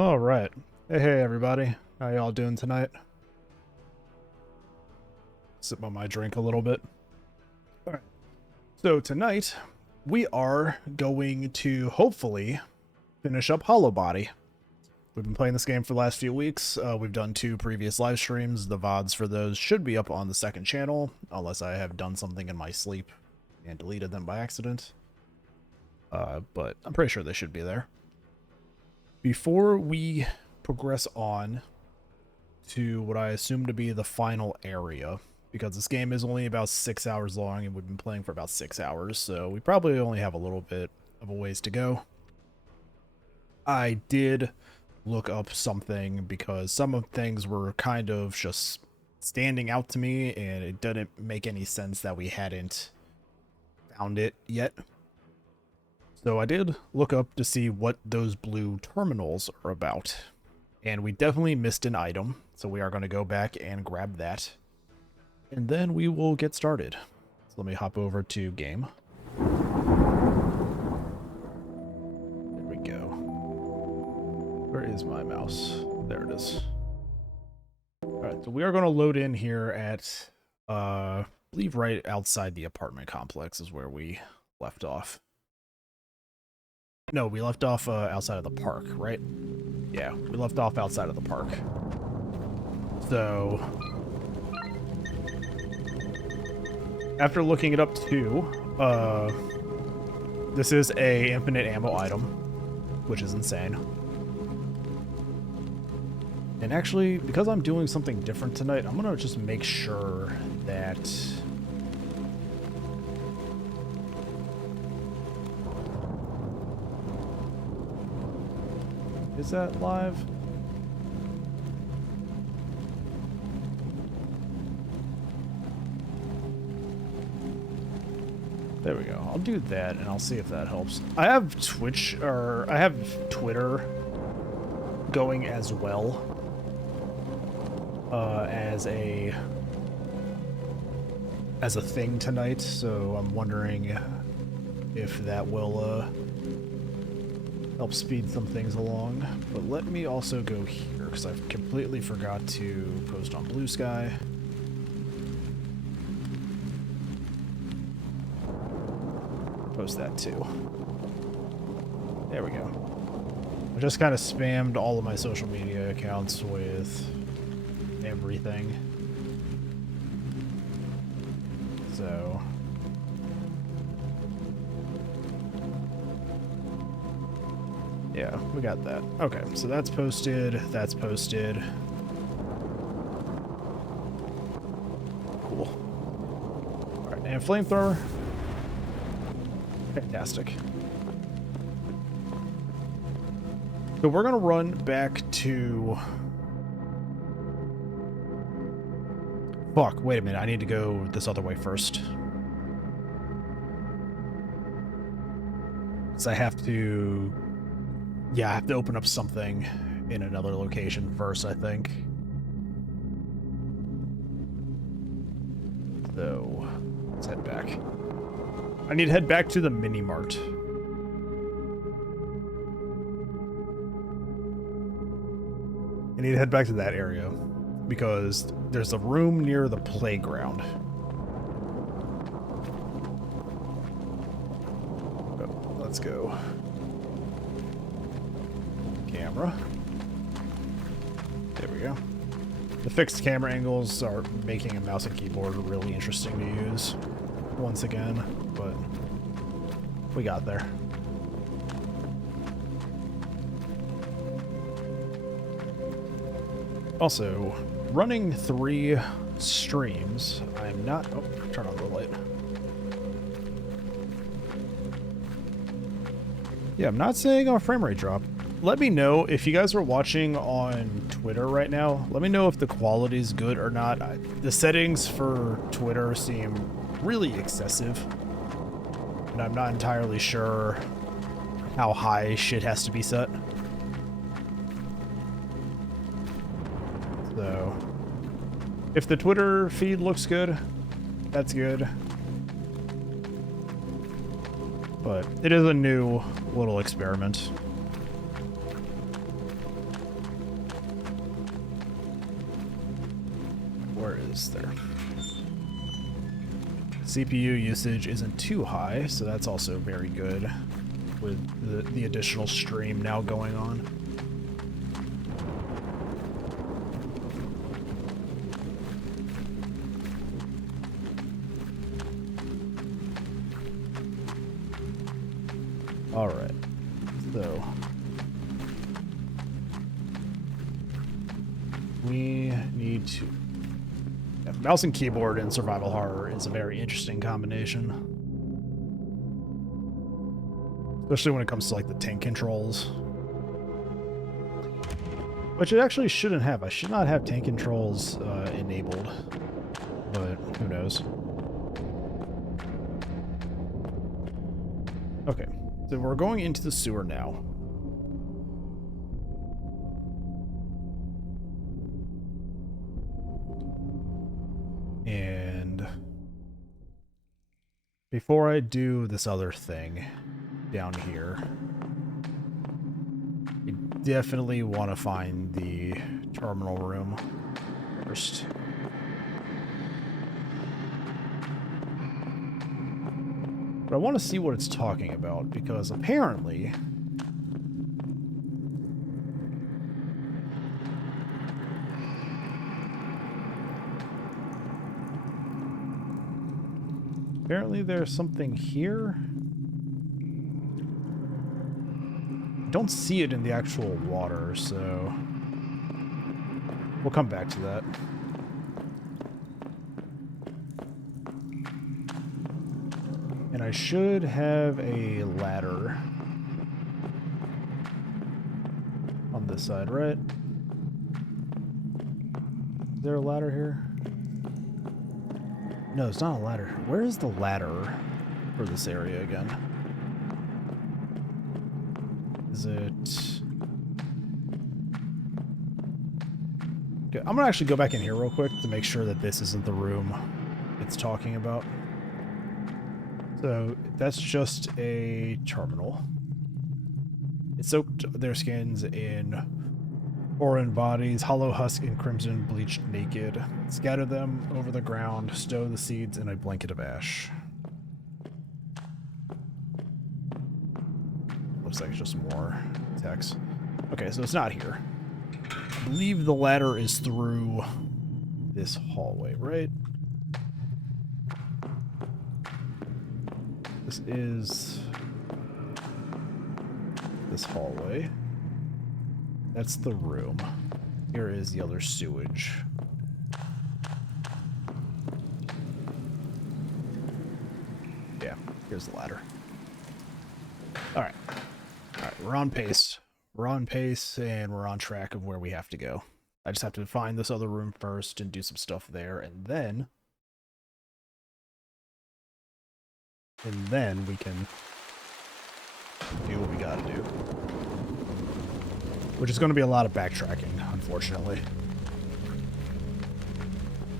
All right. Hey, everybody. How y'all doing tonight? Sip on my drink a little bit. All right. So tonight, we are going to hopefully finish up Hollowbody. We've been playing this game for the last few weeks. We've done 2 previous live streams. The VODs for those should be up on the second channel, unless I have done something in my sleep and deleted them by accident. But I'm pretty sure they should be there. Before we progress on to what I assume to be the final area, because this game is only about 6 hours long and we've been playing for about 6 hours, so we probably only have a little bit of a ways to go. I did look up something because some of things were kind of just standing out to me and it didn't make any sense that we hadn't found it yet. So I did look up to see what those blue terminals are about. And we definitely missed an item, so we are going to go back and grab that. And then we will get started. So let me hop over to game. There we go. Where is my mouse? There it is. Alright, so we are going to load in here at, I believe right outside the apartment complex is where we left off. No, we left off outside of the park, right? Yeah, we left off outside of the park. So, after looking it up too, this is a infinite ammo item, which is insane. And actually, because I'm doing something different tonight, I'm gonna just make sure that is that live? There we go. I'll do that and I'll see if that helps. I have Twitch, or I have Twitter going as well as a thing tonight, so I'm wondering if that will help speed some things along. But let me also go here because I've completely forgot to post on Blue Sky. Post that too. There we go. I just kind of spammed all of my social media accounts with everything. So yeah, we got that. Okay, so that's posted. That's posted. Cool. All right, and flamethrower. Fantastic. So we're gonna run back to... Fuck, wait a minute. I need to go this other way first. So I have to... Yeah, I have to open up something in another location first, I think. So, let's head back. I need to head back to the mini-mart. I need to head back to that area because there's a room near the playground. Oh, let's go. Camera. There we go. The fixed camera angles are making a mouse and keyboard really interesting to use once again, but we got there. Also, running 3 streams, I'm not... Oh, turn on the light. Yeah, I'm not saying a frame rate drop. Let me know if you guys are watching on Twitter right now. Let me know if the quality's good or not. The settings for Twitter seem really excessive, and I'm not entirely sure how high shit has to be set. So, if the Twitter feed looks good, that's good. But it is a new little experiment. where is there? CPU usage isn't too high, so that's also very good with the additional stream now going on. All right, so we need to... Yeah, mouse and keyboard in survival horror is a very interesting combination. Especially when it comes to like the tank controls. Which it actually shouldn't have. I should not have tank controls enabled. But who knows. Okay, so we're going into the sewer now. And before I do this other thing down here, I definitely want to find the terminal room first. But I want to see what it's talking about, because apparently there's something here. I don't see it in the actual water, so we'll come back to that. And I should have a ladder on this side, right? Is there a ladder here? No, it's not a ladder. Where is the ladder for this area again? Is it... Okay, I'm gonna actually go back in here real quick to make sure that this isn't the room it's talking about. So that's just a terminal. It soaked their skins in foreign bodies, hollow husk and crimson bleached naked. Scatter them over the ground, stow the seeds in a blanket of ash. Looks like it's just more text. Okay, so it's not here. I believe the ladder is through this hallway, right? This is this hallway. That's the room. Here is the other sewage. Yeah, here's the ladder. Alright. Alright, we're on pace. We're on pace, and we're on track of where we have to go. I just have to find this other room first and do some stuff there, and then we can do what we gotta do. Which is going to be a lot of backtracking, unfortunately.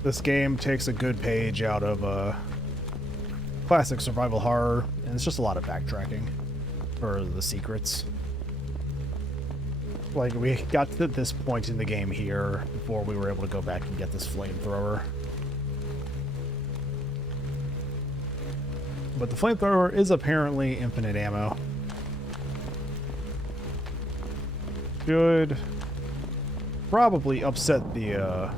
This game takes a good page out of classic survival horror, and it's just a lot of backtracking for the secrets. Like, we got to this point in the game here before we were able to go back and get this flamethrower. But the flamethrower is apparently infinite ammo. Should probably upset the,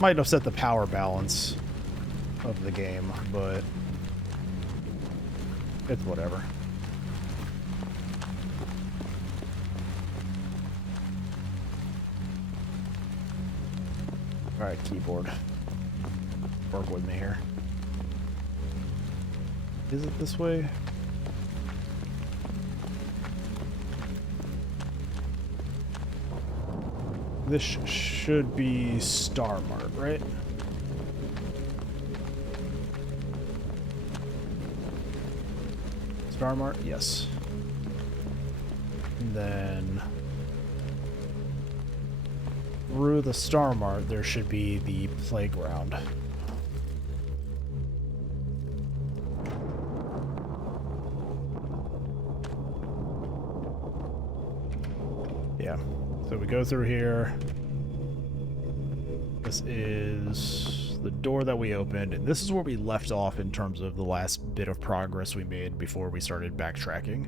might upset the power balance of the game, but it's whatever. Alright, keyboard. Work with me here. Is it this way? This should be Star Mart, right? Star Mart, yes. And then through the Star Mart, there should be the playground. Yeah. So we go through here. This is the door that we opened, and this is where we left off in terms of the last bit of progress we made before we started backtracking.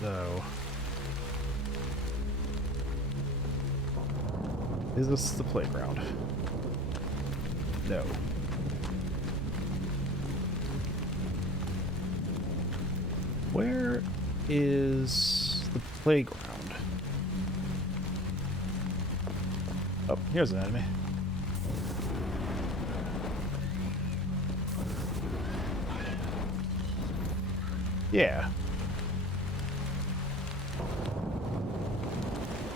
So, is this the playground? No. Where is the playground? Oh, here's an enemy. Yeah.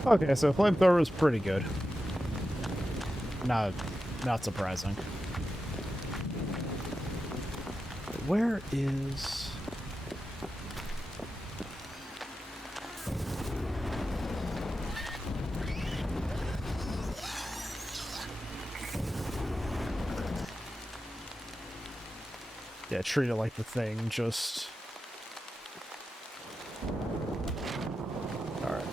Okay, so flamethrower is pretty good. Not surprising. Where is... Yeah, treat it like the thing, just... Alright.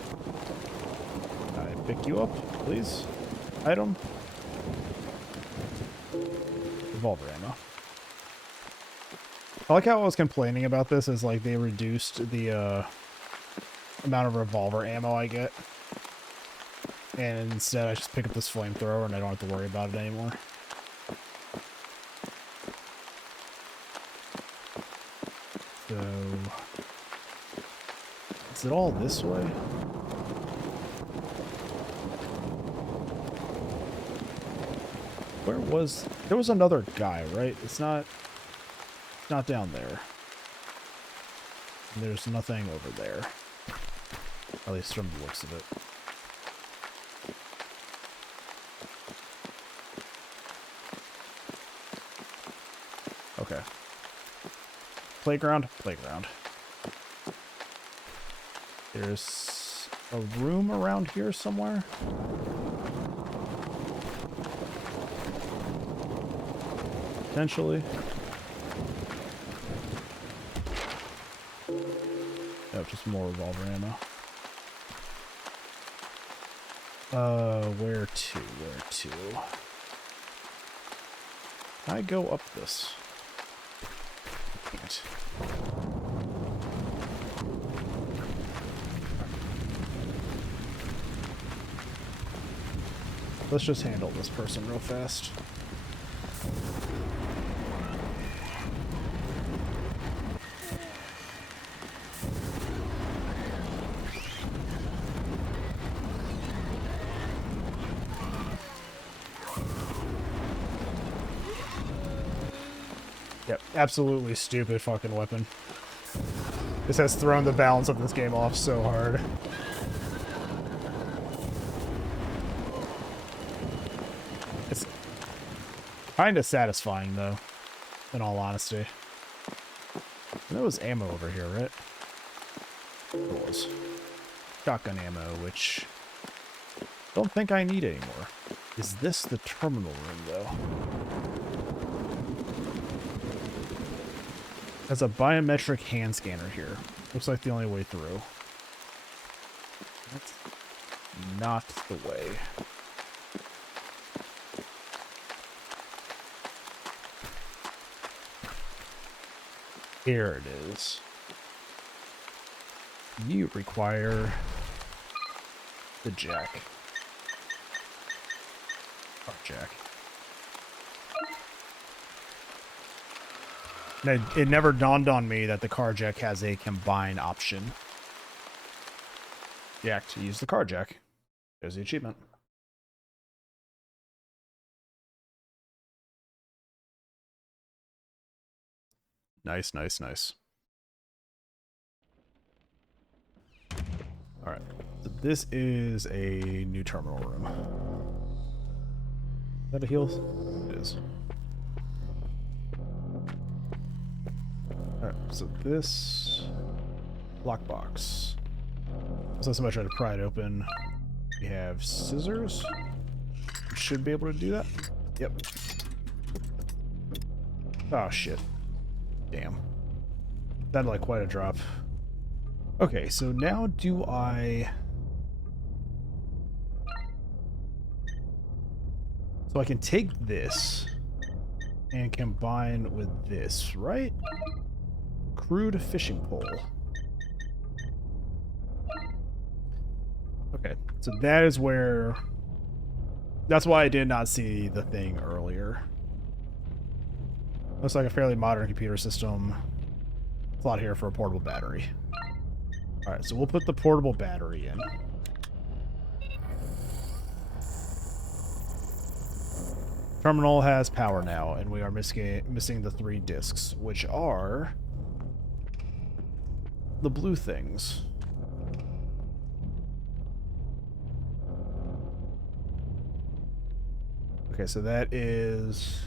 I pick you up, please. Item. Revolver ammo. I like how I was complaining about this, is like they reduced the amount of revolver ammo I get. And instead I just pick up this flamethrower and I don't have to worry about it anymore. So, is it all this way? Where was... There was another guy, right? It's not down there. And there's nothing over there. At least from the looks of it. Okay. Playground. There's a room around here somewhere. Potentially. Oh, just more revolver ammo. Where to? Can I go up this? I can't. Let's just handle this person real fast. Yep, absolutely stupid fucking weapon. This has thrown the balance of this game off so hard. It's kind of satisfying, though, in all honesty. There was ammo over here, right? There was. Shotgun ammo, which I don't think I need anymore. Is this the terminal room, though? There's a biometric hand scanner here. Looks like the only way through. That's not the way. Here it is. You require the jack. Oh, jack. It never dawned on me that the car jack has a combine option. Jack to use the car jack. There's the achievement. Nice. Alright. So this is a new terminal room. Is that a heal? It is. Alright, so this lockbox. So somebody tried to pry it open. We have scissors. We should be able to do that. Yep. Oh shit. Damn. That'd like quite a drop. Okay, so now do I So I can take this and combine with this, right? Crude fishing pole. Okay, so that is where... That's why I did not see the thing earlier. Looks like a fairly modern computer system. Slot here for a portable battery. Alright, so we'll put the portable battery in. Terminal has power now, and we are missing the 3 discs, which are the blue things. Okay, so that is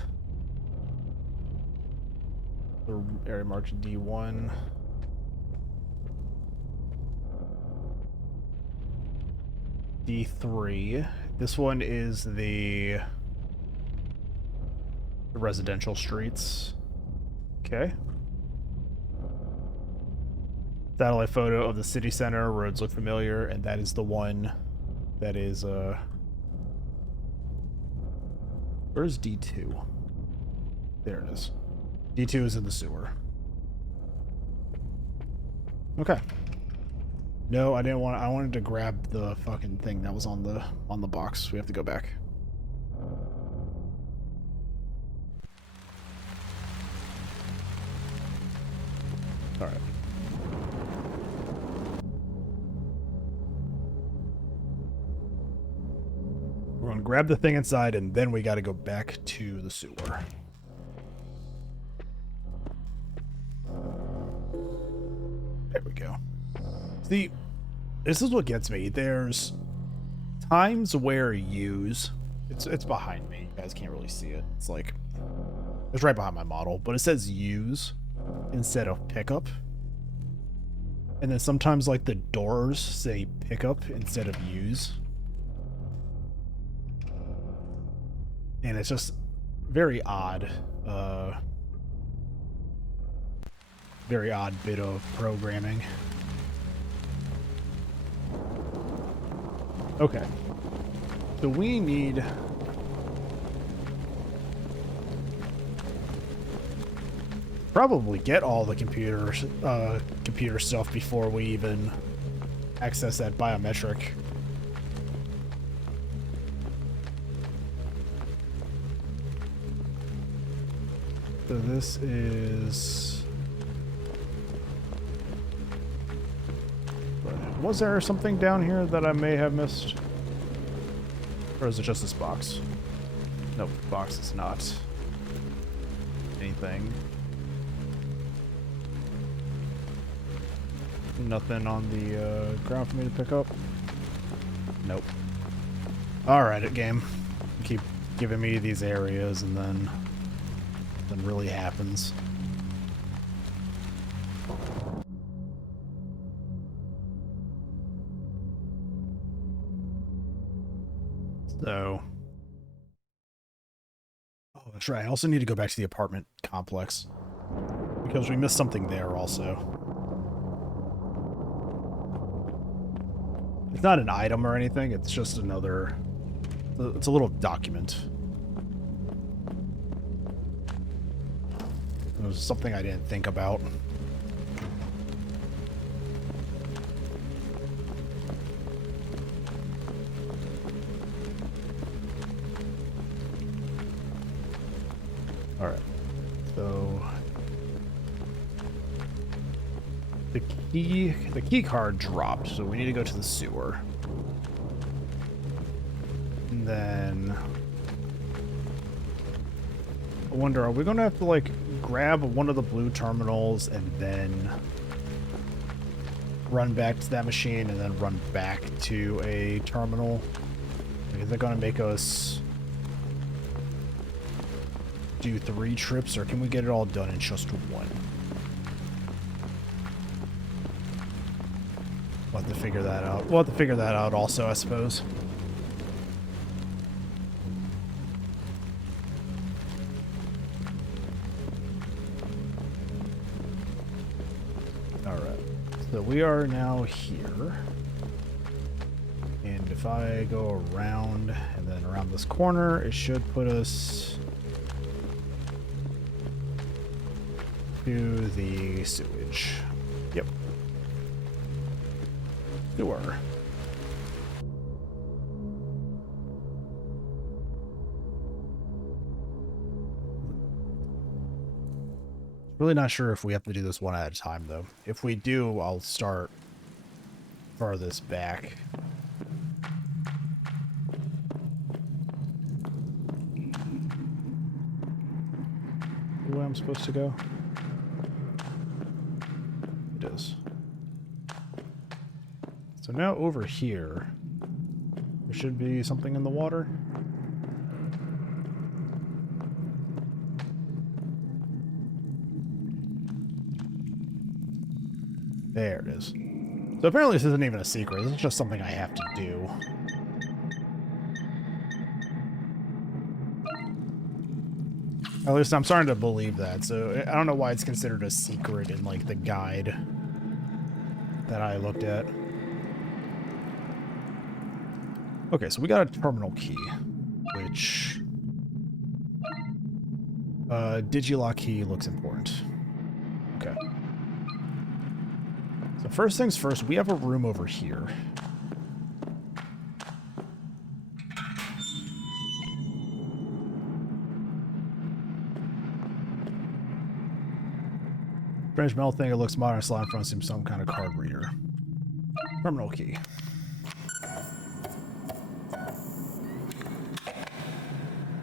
the area marked D1. D3. This one is the residential streets. Okay. Satellite photo of the city center. Roads look familiar, and that is the one that is, where's D2? There it is. D2 is in the sewer. Okay. No, I didn't want. I wanted to grab the fucking thing that was on the box. We have to go back. All right. We're gonna grab the thing inside, and then we got to go back to the sewer. There we go. See, this is what gets me. There's times where use... It's behind me. You guys can't really see it. It's like... It's right behind my model, but it says use instead of pickup. And then sometimes, like, the doors say pickup instead of use. And it's just very odd. Very odd bit of programming. Okay. So we need... probably get all the computer stuff before we even access that biometric. So this is... Was there something down here that I may have missed? Or is it just this box? Nope, box is not anything. Nothing on the ground for me to pick up? Nope. Alright, game. You keep giving me these areas and then nothing really happens. So... Oh, that's right. I also need to go back to the apartment complex. Because we missed something there also. It's not an item or anything, it's just another... It's a little document. It was something I didn't think about. Alright. So... The key card dropped, so we need to go to the sewer. And then... I wonder, are we going to have to, like, grab one of the blue terminals and then run back to that machine and then run back to a terminal? Like, is that going to make us do 3 trips, or can we get it all done in just 1? We'll have to figure that out. We'll have to figure that out also, I suppose. Alright. So we are now here. And if if I go around and then around this corner, it should put us to the sewage. Yep. Sewer. Really not sure if we have to do this one at a time, though. If we do, I'll start farthest back. Where I'm supposed to go? It is. So now over here, there should be something in the water. There it is. So apparently this isn't even a secret. This is just something I have to do. At least I'm starting to believe that. So I don't know why it's considered a secret in like the guide that I looked at. Okay, so we got a terminal key, which Digilock key looks important. Okay. So first things first, we have a room over here. Strange metal thing, it looks modern, slide in front seems some kind of card reader. Terminal key.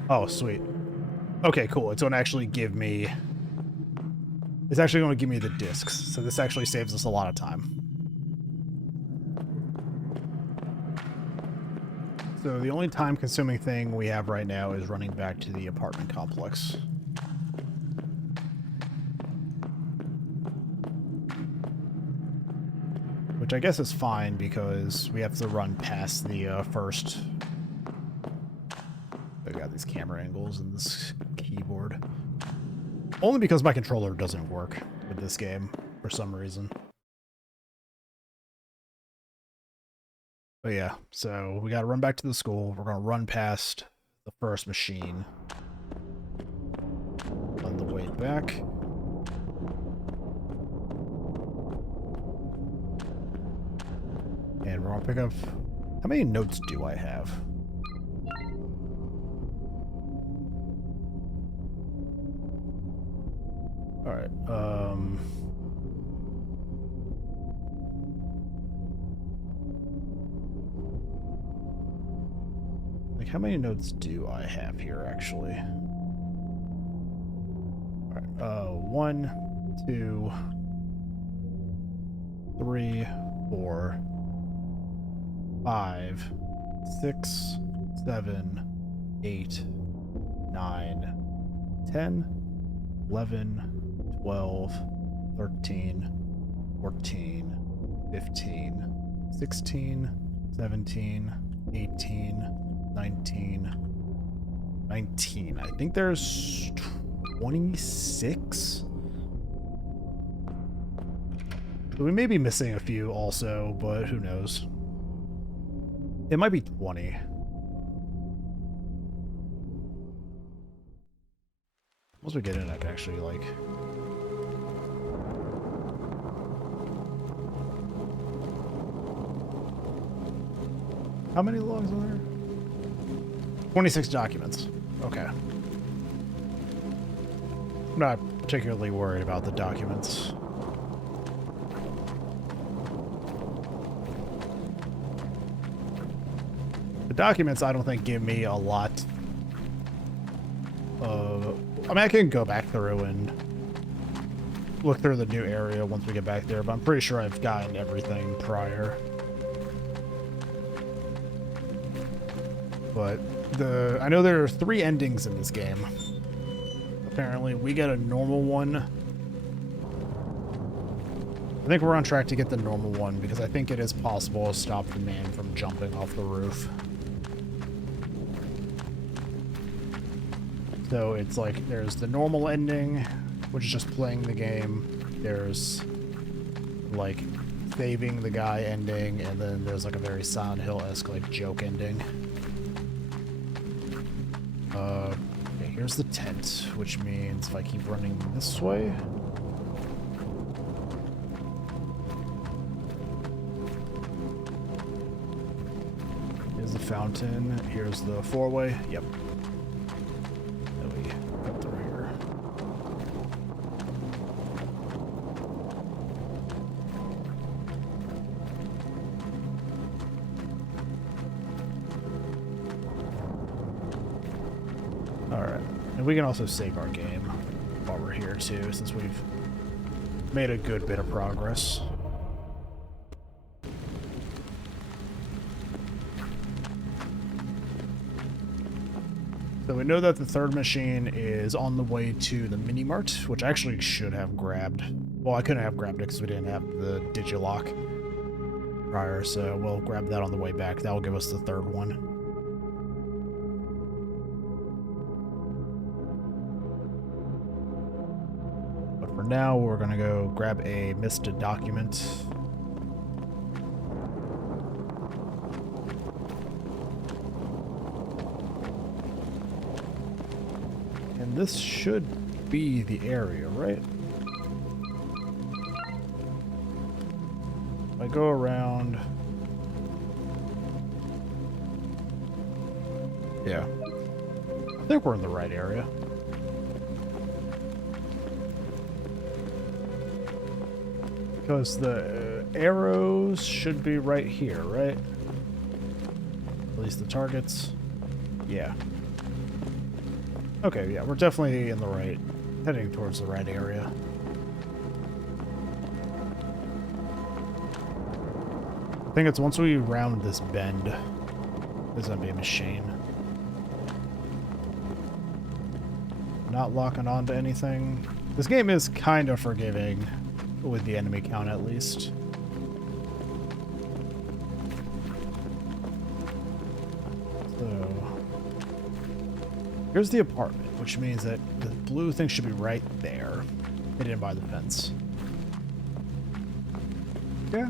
Oh, sweet. Okay, cool. It's going to actually give me... It's actually going to give me the discs, so this actually saves us a lot of time. So the only time-consuming thing we have right now is running back to the apartment complex. Which I guess is fine, because we have to run past the first... I got these camera angles and this keyboard. Only because my controller doesn't work with this game for some reason. But yeah, so we gotta run back to the school. We're gonna run past the first machine on the way back. And we're gonna pick up... How many notes do I have? Alright, like, how many notes do I have here, actually? Alright, 1, 2, 3, 4, 5, 6, 7, 8, 9, 10, 11, 12, 13, 14, 15, 16, 17, 18, 19, 19. I think there's 26? So we may be missing a few also, but who knows. It might be 20. Once we get in, I can actually, like... How many logs are there? 26 documents. Okay. I'm not particularly worried about the documents. The documents, I don't think, give me a lot of... I mean, I can go back through and look through the new area once we get back there, but I'm pretty sure I've gotten everything prior. But I know there are 3 endings in this game. Apparently, we get a normal one. I think we're on track to get the normal one because I think it is possible to stop the man from jumping off the roof. So it's like there's the normal ending, which is just playing the game. There's like saving the guy ending, and then there's like a very Silent Hill-esque like joke ending. Okay, here's the tent, which means if I keep running this way. Here's the fountain. Here's the four-way. Yep. Then we cut through here. Alright. And we can also save our game while we're here too, since we've made a good bit of progress. So we know that the third machine is on the way to the mini-mart, which I actually should have grabbed. Well, I couldn't have grabbed it because we didn't have the Digilock prior, so we'll grab that on the way back. That will give us the third one. But for now, we're going to go grab a missed document. And this should be the area, right? If I go around... Yeah. I think we're in the right area. Because the arrows should be right here, right? At least the targets. Yeah. Okay, yeah, we're definitely in the right, heading towards the right area. I think it's once we round this bend, there's gonna be a machine. Not locking onto anything. This game is kind of forgiving, with the enemy count at least. Here's the apartment, which means that the blue thing should be right there, hidden by the fence. Yeah.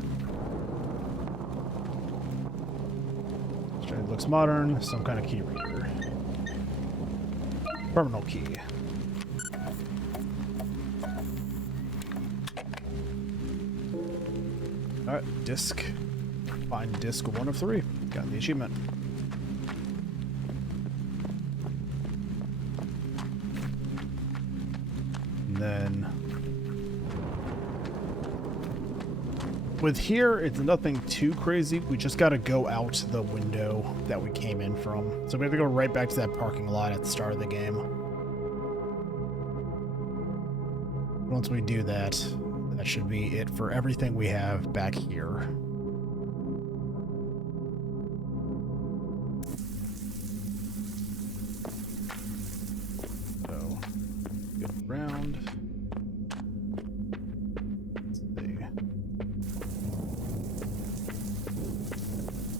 Straight looks modern, some kind of key reader. Terminal key. Alright, disc. Find disc 1 of 3. Got the achievement. Then with here, it's nothing too crazy. We just got to go out the window that we came in from. So we have to go right back to that parking lot at the start of the game. Once we do that, that should be it for everything we have back here. So, go around.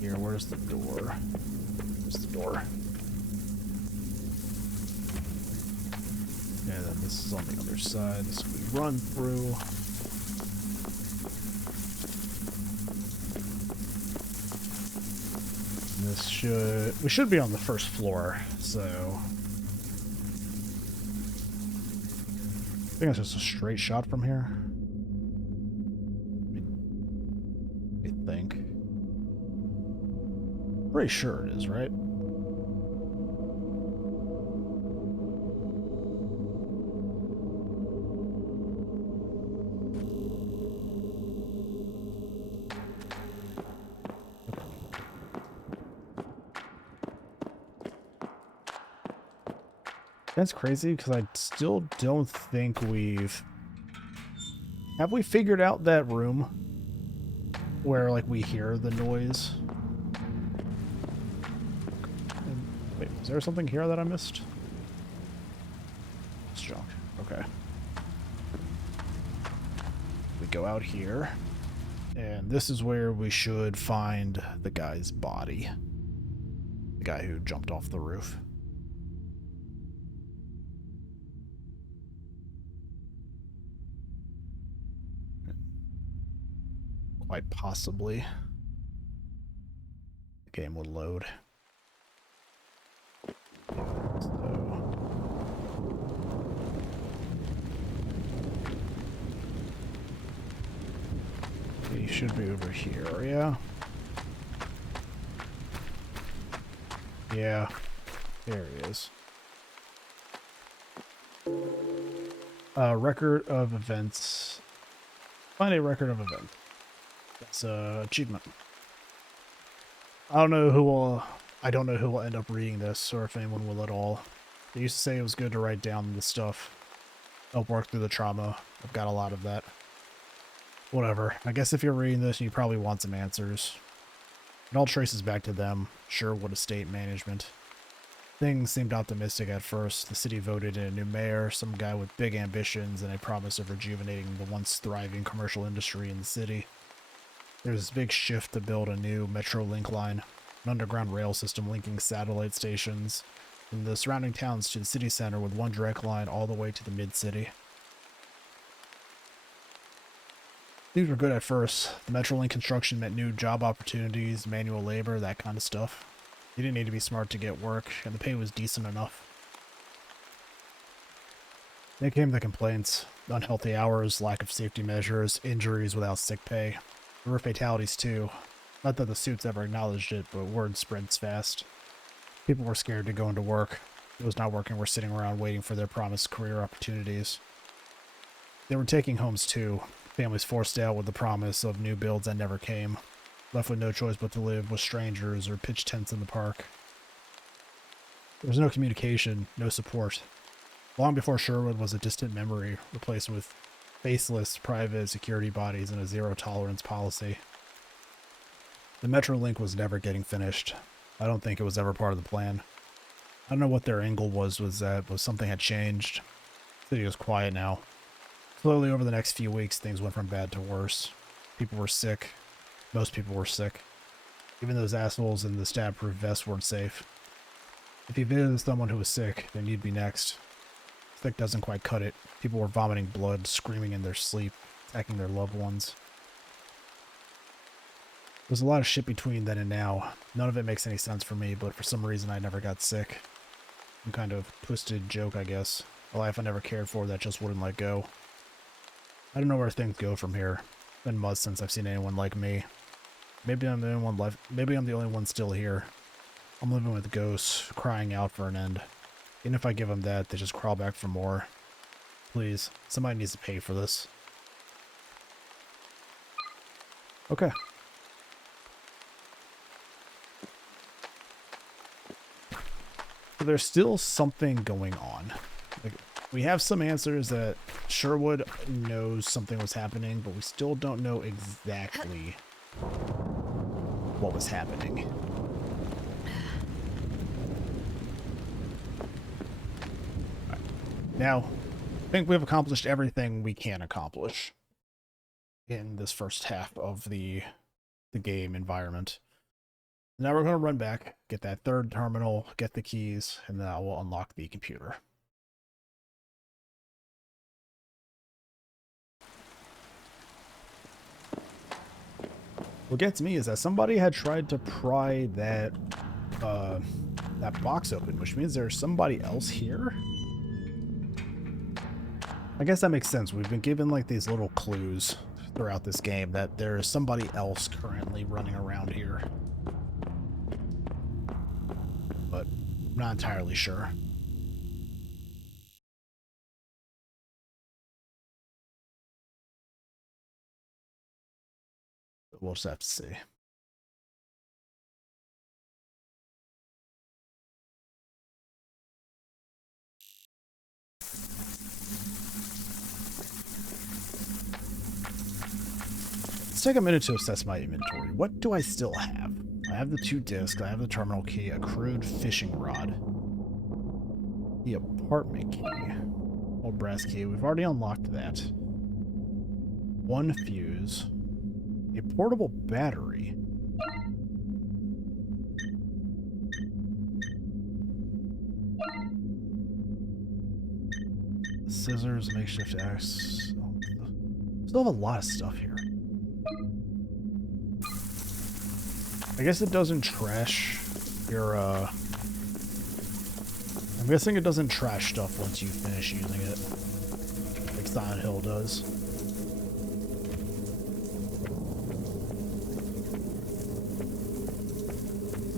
Here, where's the door? Where's the door? And then this is on the other side. This we run through. And this we should be on the first floor, so I think it's just a straight shot from here. I think. Pretty sure it is, right? That's crazy because I still don't think have we figured out that room where like we hear the noise? Wait, is there something here that I missed? It's junk. Okay. We go out here, and this is where we should find the guy's body. The guy who jumped off the roof. quite possibly the game would load. So he should be over here, yeah? Yeah, there he is. Record of events. Find a record of events. That's a achievement. I don't know who will end up reading this, or if anyone will at all. They used to say it was good to write down the stuff. Help work through the trauma. I've got a lot of that. Whatever. I guess if you're reading this, you probably want some answers. It all traces back to them. Sherwood Estate Management. Things seemed optimistic at first. The city voted in a new mayor, some guy with big ambitions, and a promise of rejuvenating the once thriving commercial industry in the city. There was this big shift to build a new Metro Link line, an underground rail system linking satellite stations from the surrounding towns to the city center with one direct line all the way to the mid-city. These were good at first. The Metrolink construction meant new job opportunities, manual labor, that kind of stuff. You didn't need to be smart to get work, and the pay was decent enough. Then came the complaints. Unhealthy hours, lack of safety measures, injuries without sick pay. There were fatalities too. Not that the suits ever acknowledged it, but word spreads fast. People were scared to go into work. Those not working were sitting around waiting for their promised career opportunities. They were taking homes too. Families forced out with the promise of new builds that never came. Left with no choice but to live with strangers or pitch tents in the park. There was no communication, no support. Long before Sherwood was a distant memory, replaced with faceless private security bodies and a zero-tolerance policy. The Metrolink was never getting finished. I don't think it was ever part of the plan. I don't know what their angle was that something had changed. The city was quiet now. Slowly over the next few weeks, things went from bad to worse. People were sick. Most people were sick. Even those assholes in the stab-proof vests weren't safe. If you visited someone who was sick, then you'd be next. Sick doesn't quite cut it. People were vomiting blood, screaming in their sleep, attacking their loved ones. There's a lot of shit between then and now. None of it makes any sense for me, but for some reason I never got sick. Some kind of twisted joke, I guess. A life I never cared for that just wouldn't let go. I don't know where things go from here. It's been months since I've seen anyone like me. Maybe I'm the only one left. Maybe I'm the only one still here. I'm living with ghosts, crying out for an end. Even if I give them that, they just crawl back for more. Please, somebody needs to pay for this. Okay. So there's still something going on. Like, we have some answers that Sherwood knows something was happening, but we still don't know exactly what was happening. Right. Now, I think we've accomplished everything we can accomplish in this first half of the game environment. Now we're going to run back, get that third terminal, get the keys, and then I will unlock the computer. What gets me is that somebody had tried to pry that box open, which means there's somebody else here. I guess that makes sense. We've been given like these little clues throughout this game that there is somebody else currently running around here. But I'm not entirely sure. We'll just have to see. Let's take a minute to assess my inventory. What do I still have? I have the 2 discs, I have the terminal key, a crude fishing rod, the apartment key, old brass key. We've already unlocked that. 1 fuse, a portable battery. Scissors, makeshift axe. Still have a lot of stuff here. I guess it doesn't trash your, I'm guessing it doesn't trash stuff once you finish using it, like Silent Hill does.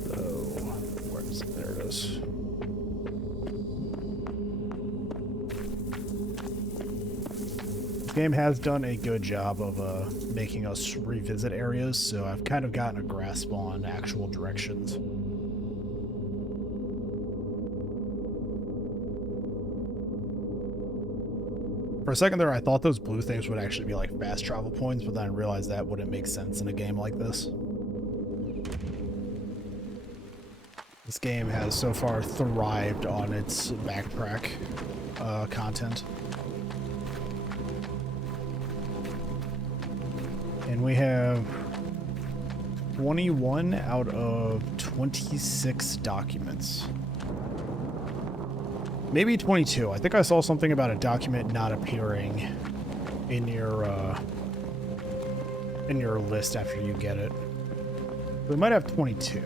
So, where is it? There it is. The game has done a good job of making us revisit areas, so I've kind of gotten a grasp on actual directions. For a second there, I thought those blue things would actually be like fast travel points, but then I realized that wouldn't make sense in a game like this. This game has so far thrived on its backtrack content. And we have 21 out of 26 documents. Maybe 22. I think I saw something about a document not appearing in your list after you get it. We might have 22.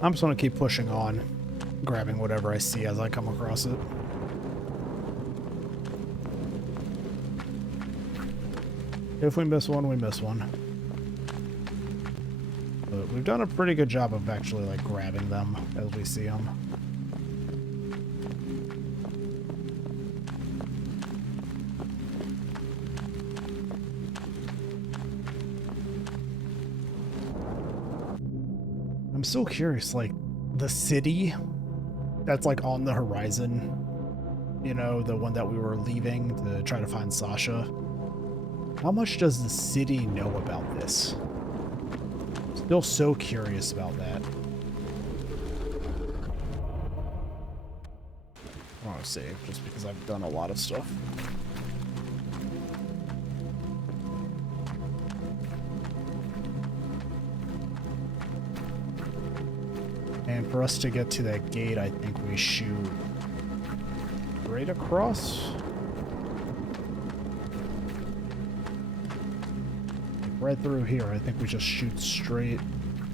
I'm just gonna keep pushing on, grabbing whatever I see as I come across it. If we miss one, we miss one. But we've done a pretty good job of actually like grabbing them as we see them. I'm so curious, like the city that's like on the horizon, you know, the one that we were leaving to try to find Sasha. How much does the city know about this? Still so curious about that. I want to save just because I've done a lot of stuff. And for us to get to that gate, I think we shoot right across. Right through here, I think we just shoot straight.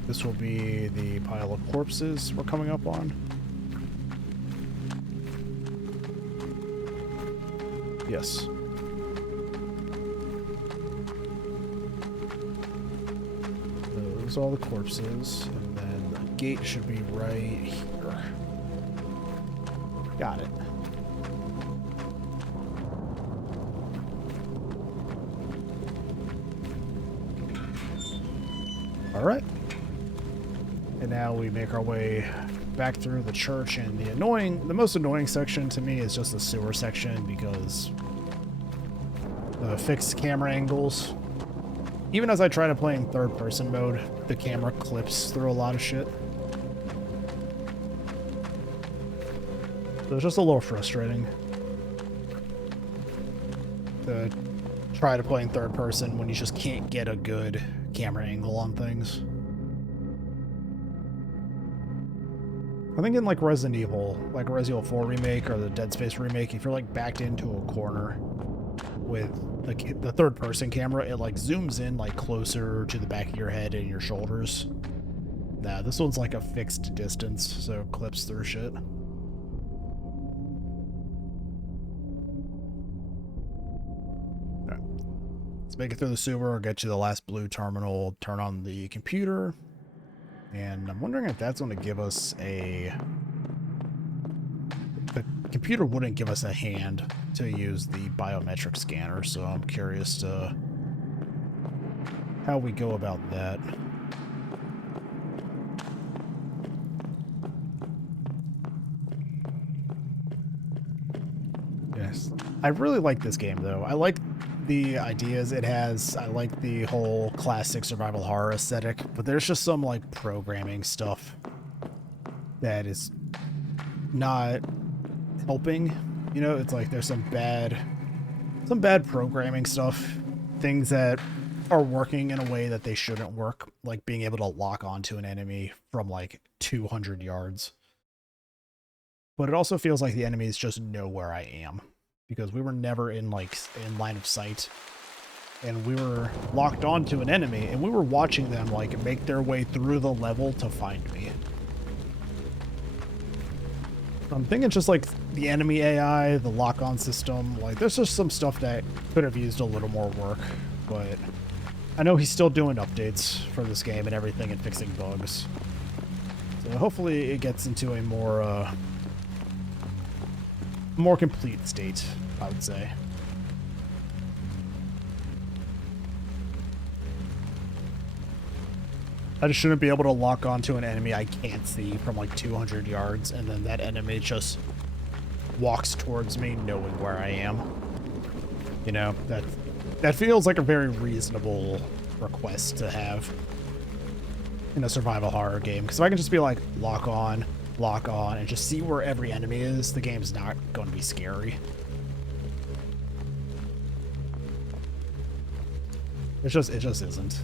This will be the pile of corpses we're coming up on. Yes. Those are all the corpses, and then the gate should be right here. Got it. All right. And now we make our way back through the church, and the most annoying section to me is just the sewer section because the fixed camera angles. Even as I try to play in third-person mode, the camera clips through a lot of shit. So it's just a little frustrating to try to play in third person when you just can't get a good camera angle on things. I think in like Resident Evil 4 remake or the Dead Space remake, if you're like backed into a corner with the third person camera, it like zooms in like closer to the back of your head and your shoulders. Nah, this one's like a fixed distance, so it clips through shit. Alright. Let's make it through the sewer, get to the last blue terminal, turn on the computer. And I'm wondering if that's going to give us a... The computer wouldn't give us a hand to use the biometric scanner, so I'm curious to how we go about that. Yes. I really like this game, though. I like the ideas it has. I like the whole classic survival horror aesthetic, but there's just some like programming stuff that is not helping. You know, it's like there's some bad programming stuff, things that are working in a way that they shouldn't work, like being able to lock onto an enemy from like 200 yards. But it also feels like the enemies just know where I am, because we were never in line of sight and we were locked onto an enemy, and we were watching them like make their way through the level to find me. I'm thinking just like the enemy AI, the lock-on system, like there's just some stuff that could have used a little more work, but I know he's still doing updates for this game and everything and fixing bugs. So hopefully it gets into a more complete state, I would say. I just shouldn't be able to lock onto an enemy I can't see from like 200 yards, and then that enemy just walks towards me knowing where I am. You know, that feels like a very reasonable request to have in a survival horror game. Because if I can just be like, lock on, and just see where every enemy is, the game's not going to be scary. It just isn't.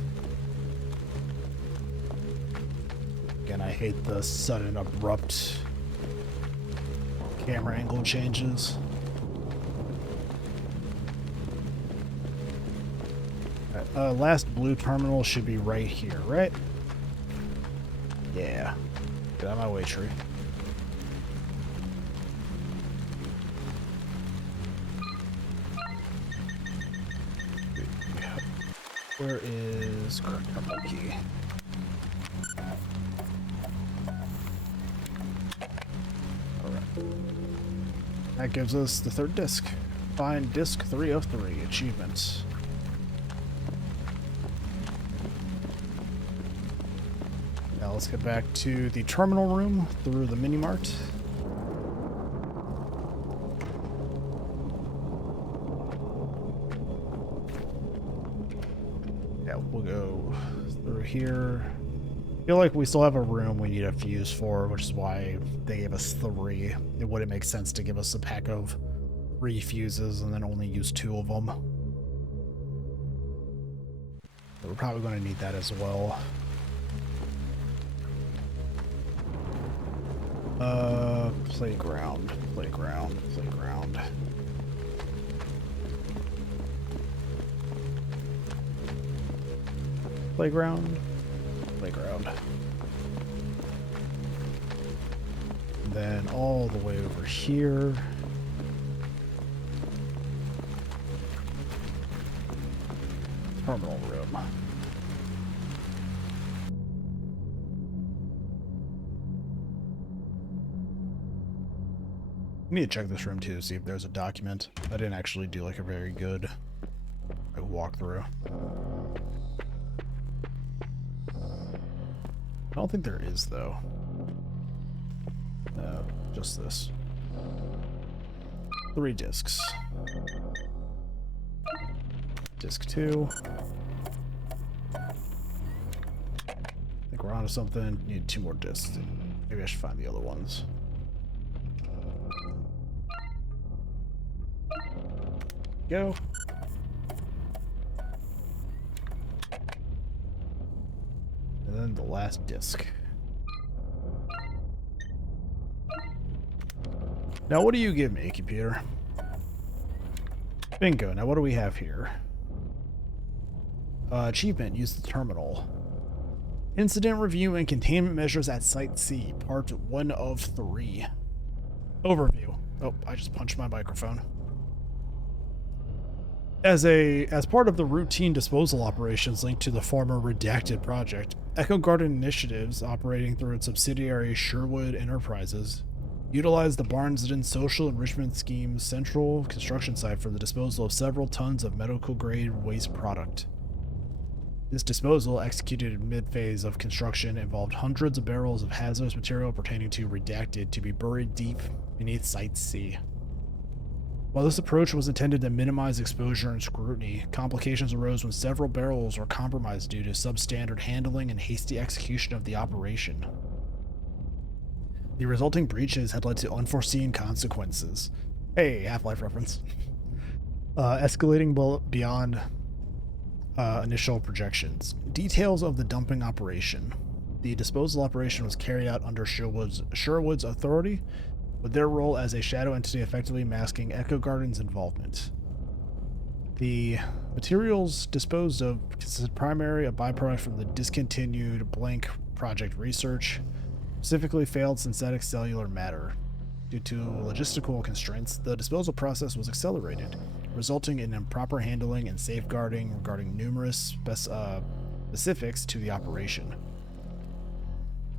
Again, I hate the sudden, abrupt camera angle changes. Last blue terminal should be right here, right? Yeah. Get out of my way, tree. Where is current terminal key? That gives us the third disc. Find disc 303, achievements. Now let's get back to the terminal room through the mini-mart. Yeah, we'll go through here. I feel like we still have a room we need a fuse for, which is why they gave us 3. It wouldn't make sense to give us a pack of 3 fuses and then only use 2 of them. But we're probably going to need that as well. Playground. Then all the way over here. Terminal room. I need to check this room too, see if there's a document. I didn't actually do like a very good walkthrough. I don't think there is though. No, just this. 3 discs. Disc 2. I think we're onto something. Need 2 more discs. Maybe I should find the other ones. Go. And then the last disc. Now, what do you give me, computer? Bingo. Now, what do we have here? Achievement. Use the terminal. Incident review and containment measures at Site C. Part 1 of 3. Overview. Oh, I just punched my microphone. As part of the routine disposal operations linked to the former Redacted project, Echo Garden Initiatives, operating through its subsidiary Sherwood Enterprises, utilized the Barnesden Social Enrichment Scheme's central construction site for the disposal of several tons of medical-grade waste product. This disposal, executed in mid-phase of construction, involved hundreds of barrels of hazardous material pertaining to Redacted to be buried deep beneath Site C. While this approach was intended to minimize exposure and scrutiny, complications arose when several barrels were compromised due to substandard handling and hasty execution of the operation. The resulting breaches had led to unforeseen consequences. Hey, Half-Life reference. Escalating beyond initial projections. Details of the dumping operation. The disposal operation was carried out under Sherwood's authority, with their role as a shadow entity effectively masking Echo Garden's involvement. The materials disposed of consisted primarily a byproduct from the discontinued blank project research, specifically failed synthetic cellular matter. Due to logistical constraints, the disposal process was accelerated, resulting in improper handling and safeguarding regarding numerous specifics to the operation.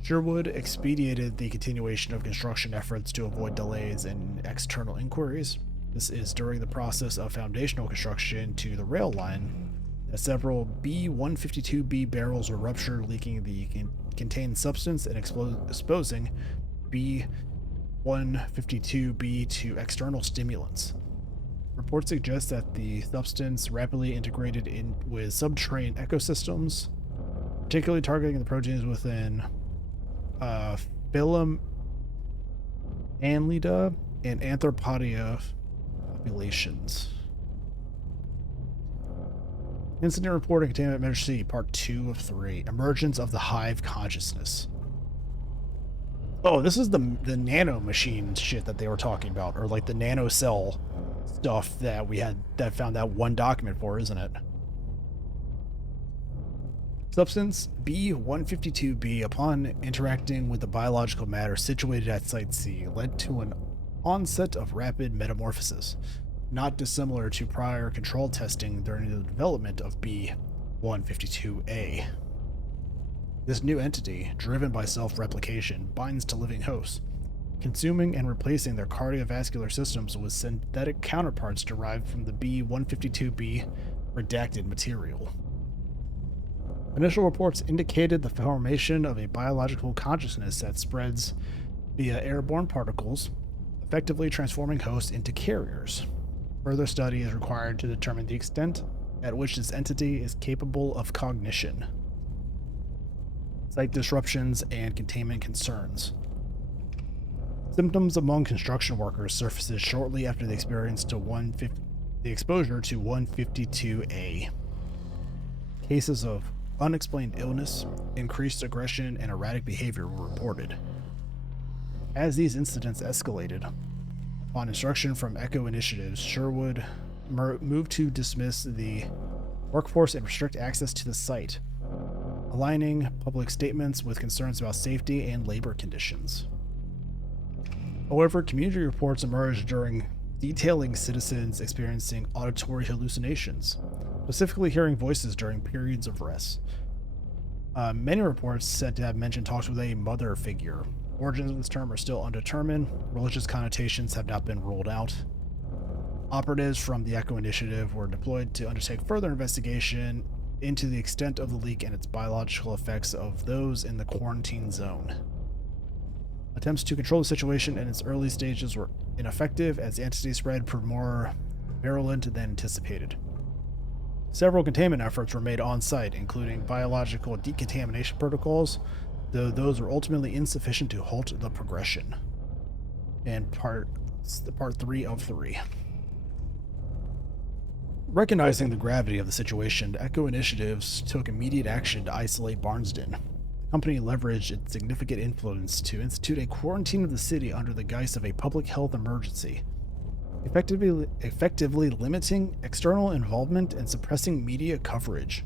Sherwood expedited the continuation of construction efforts to avoid delays in external inquiries. This is during the process of foundational construction to the rail line that several B-152B barrels were ruptured, leaking the contained substance and exposing B-152B to external stimulants. Reports suggest that the substance rapidly integrated in with subterranean ecosystems, particularly targeting the proteins within phylum Annelida and Arthropodia populations. Incident reporting containment measure C, part 2 of 3. Emergence of the hive consciousness. Oh, this is the nano machine shit that they were talking about, or like the nano cell stuff that we had that found that one document for, isn't it? Substance B-152B, upon interacting with the biological matter situated at Site C, led to an onset of rapid metamorphosis, not dissimilar to prior control testing during the development of B-152A. This new entity, driven by self-replication, binds to living hosts, consuming and replacing their cardiovascular systems with synthetic counterparts derived from the B-152B redacted material. Initial reports indicated the formation of a biological consciousness that spreads via airborne particles, effectively transforming hosts into carriers. Further study is required to determine the extent at which this entity is capable of cognition. Site disruptions and containment concerns. Symptoms among construction workers surfaces shortly after the exposure to 152A. Cases of unexplained illness, increased aggression, and erratic behavior were reported. As these incidents escalated, upon instruction from Echo Initiatives, Sherwood moved to dismiss the workforce and restrict access to the site, aligning public statements with concerns about safety and labor conditions. However, community reports emerged during detailing citizens experiencing auditory hallucinations, specifically hearing voices during periods of rest. Many reports said to have mentioned talks with a mother figure. Origins of this term are still undetermined. Religious connotations have not been ruled out. Operatives from the Echo Initiative were deployed to undertake further investigation into the extent of the leak and its biological effects of those in the quarantine zone. Attempts to control the situation in its early stages were ineffective as the entity spread proved more virulent than anticipated. Several containment efforts were made on site, including biological decontamination protocols, though those were ultimately insufficient to halt the progression. And part 3 of 3. Recognizing the gravity of the situation, Echo Initiatives took immediate action to isolate Barnsden. The company leveraged its significant influence to institute a quarantine of the city under the guise of a public health emergency, effectively limiting external involvement and suppressing media coverage.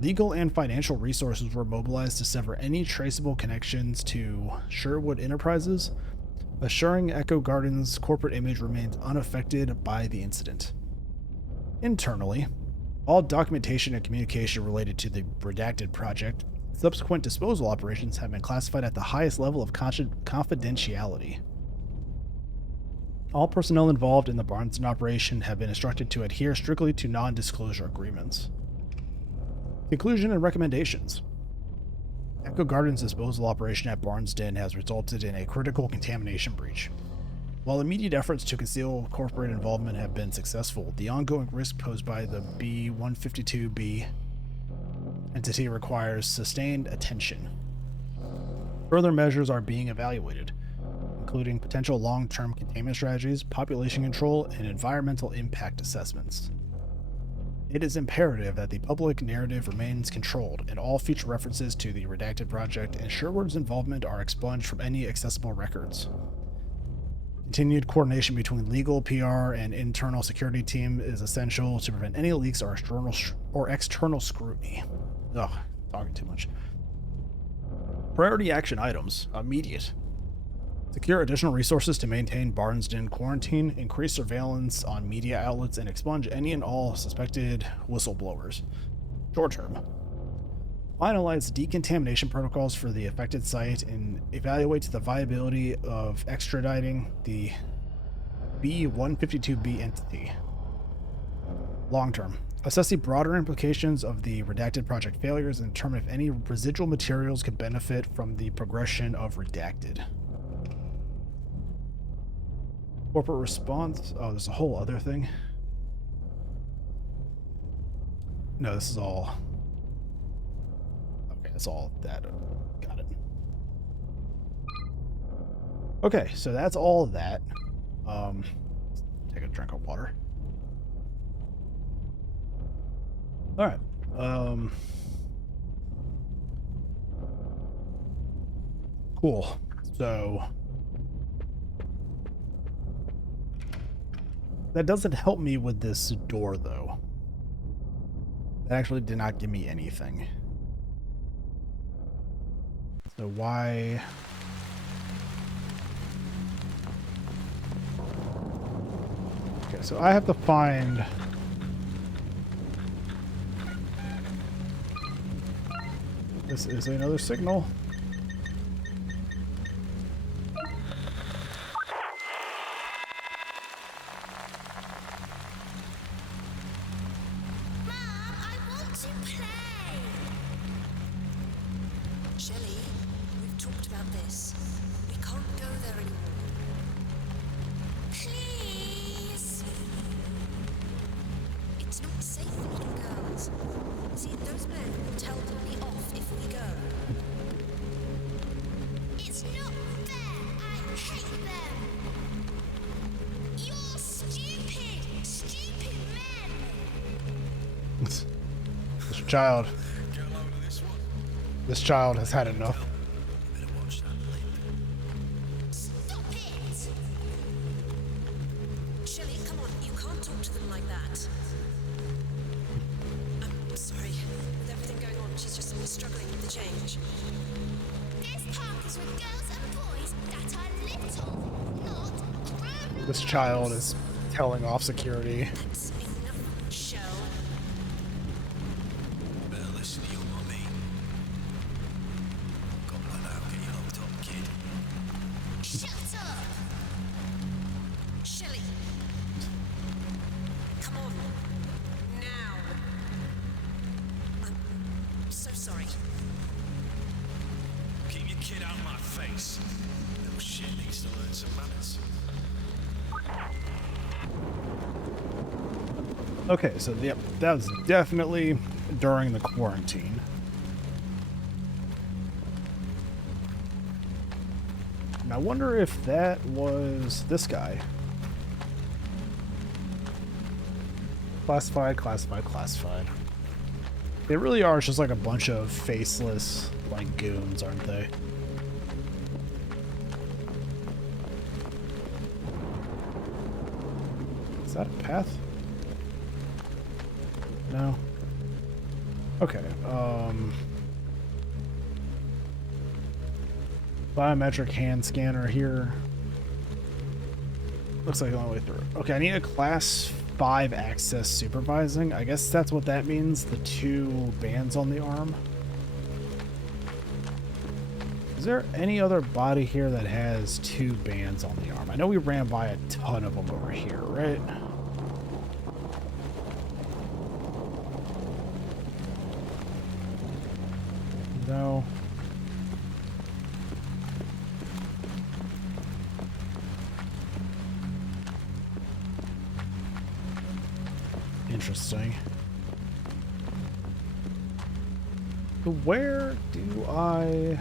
Legal and financial resources were mobilized to sever any traceable connections to Sherwood Enterprises, assuring Echo Garden's corporate image remains unaffected by the incident. Internally, all documentation and communication related to the redacted project, subsequent disposal operations have been classified at the highest level of confidentiality. All personnel involved in the Barnsden operation have been instructed to adhere strictly to non-disclosure agreements. Conclusion and recommendations. Echo Garden's disposal operation at Barnsden has resulted in a critical contamination breach. While immediate efforts to conceal corporate involvement have been successful, the ongoing risk posed by the B-152B entity requires sustained attention. Further measures are being evaluated, including potential long-term containment strategies, population control, and environmental impact assessments. It is imperative that the public narrative remains controlled, and all future references to the redacted project and Sherwood's involvement are expunged from any accessible records. Continued coordination between legal, PR, and internal security team is essential to prevent any leaks or external scrutiny. Ugh, talking too much. Priority action items. Immediate. Secure additional resources to maintain Barnsden quarantine, increase surveillance on media outlets, and expunge any and all suspected whistleblowers. Short term. Finalize decontamination protocols for the affected site and evaluate the viability of extraditing the B-152B entity. Long term. Assess the broader implications of the redacted project failures and determine if any residual materials could benefit from the progression of redacted. Corporate response. Oh, there's a whole other thing. No, this is all. Okay, that's all that. Got it. Okay, so that's all of that. Take a drink of water. All right. Cool. So that doesn't help me with this door, though. That actually did not give me anything. So why? Okay, so I have to find. This is another signal. This child has had enough. Stop it! Shelley, come on, you can't talk to them like that. I'm sorry. With everything going on, she's just struggling with the change. This park is with girls and boys that are little, not grown. This child is telling off security. That's enough, Shell. Better listen to your mummy. Got blood out, get your locked up, kid. Shut up! Shelley! Come on. Now. I'm so sorry. Keep your kid out of my face. Little shit needs to learn some manners. Okay, so yep, that was definitely during the quarantine. And I wonder if that was this guy. Classified, classified, classified. They really are just like a bunch of faceless, like, goons, aren't they? Is that a path? No. Okay. Biometric hand scanner here. Looks like the only way through. Okay, I need a class 5 access supervising. I guess that's what that means. The 2 bands on the arm. Is there any other body here that has 2 bands on the arm? I know we ran by a ton of them over here, right? No. Interesting. So where do I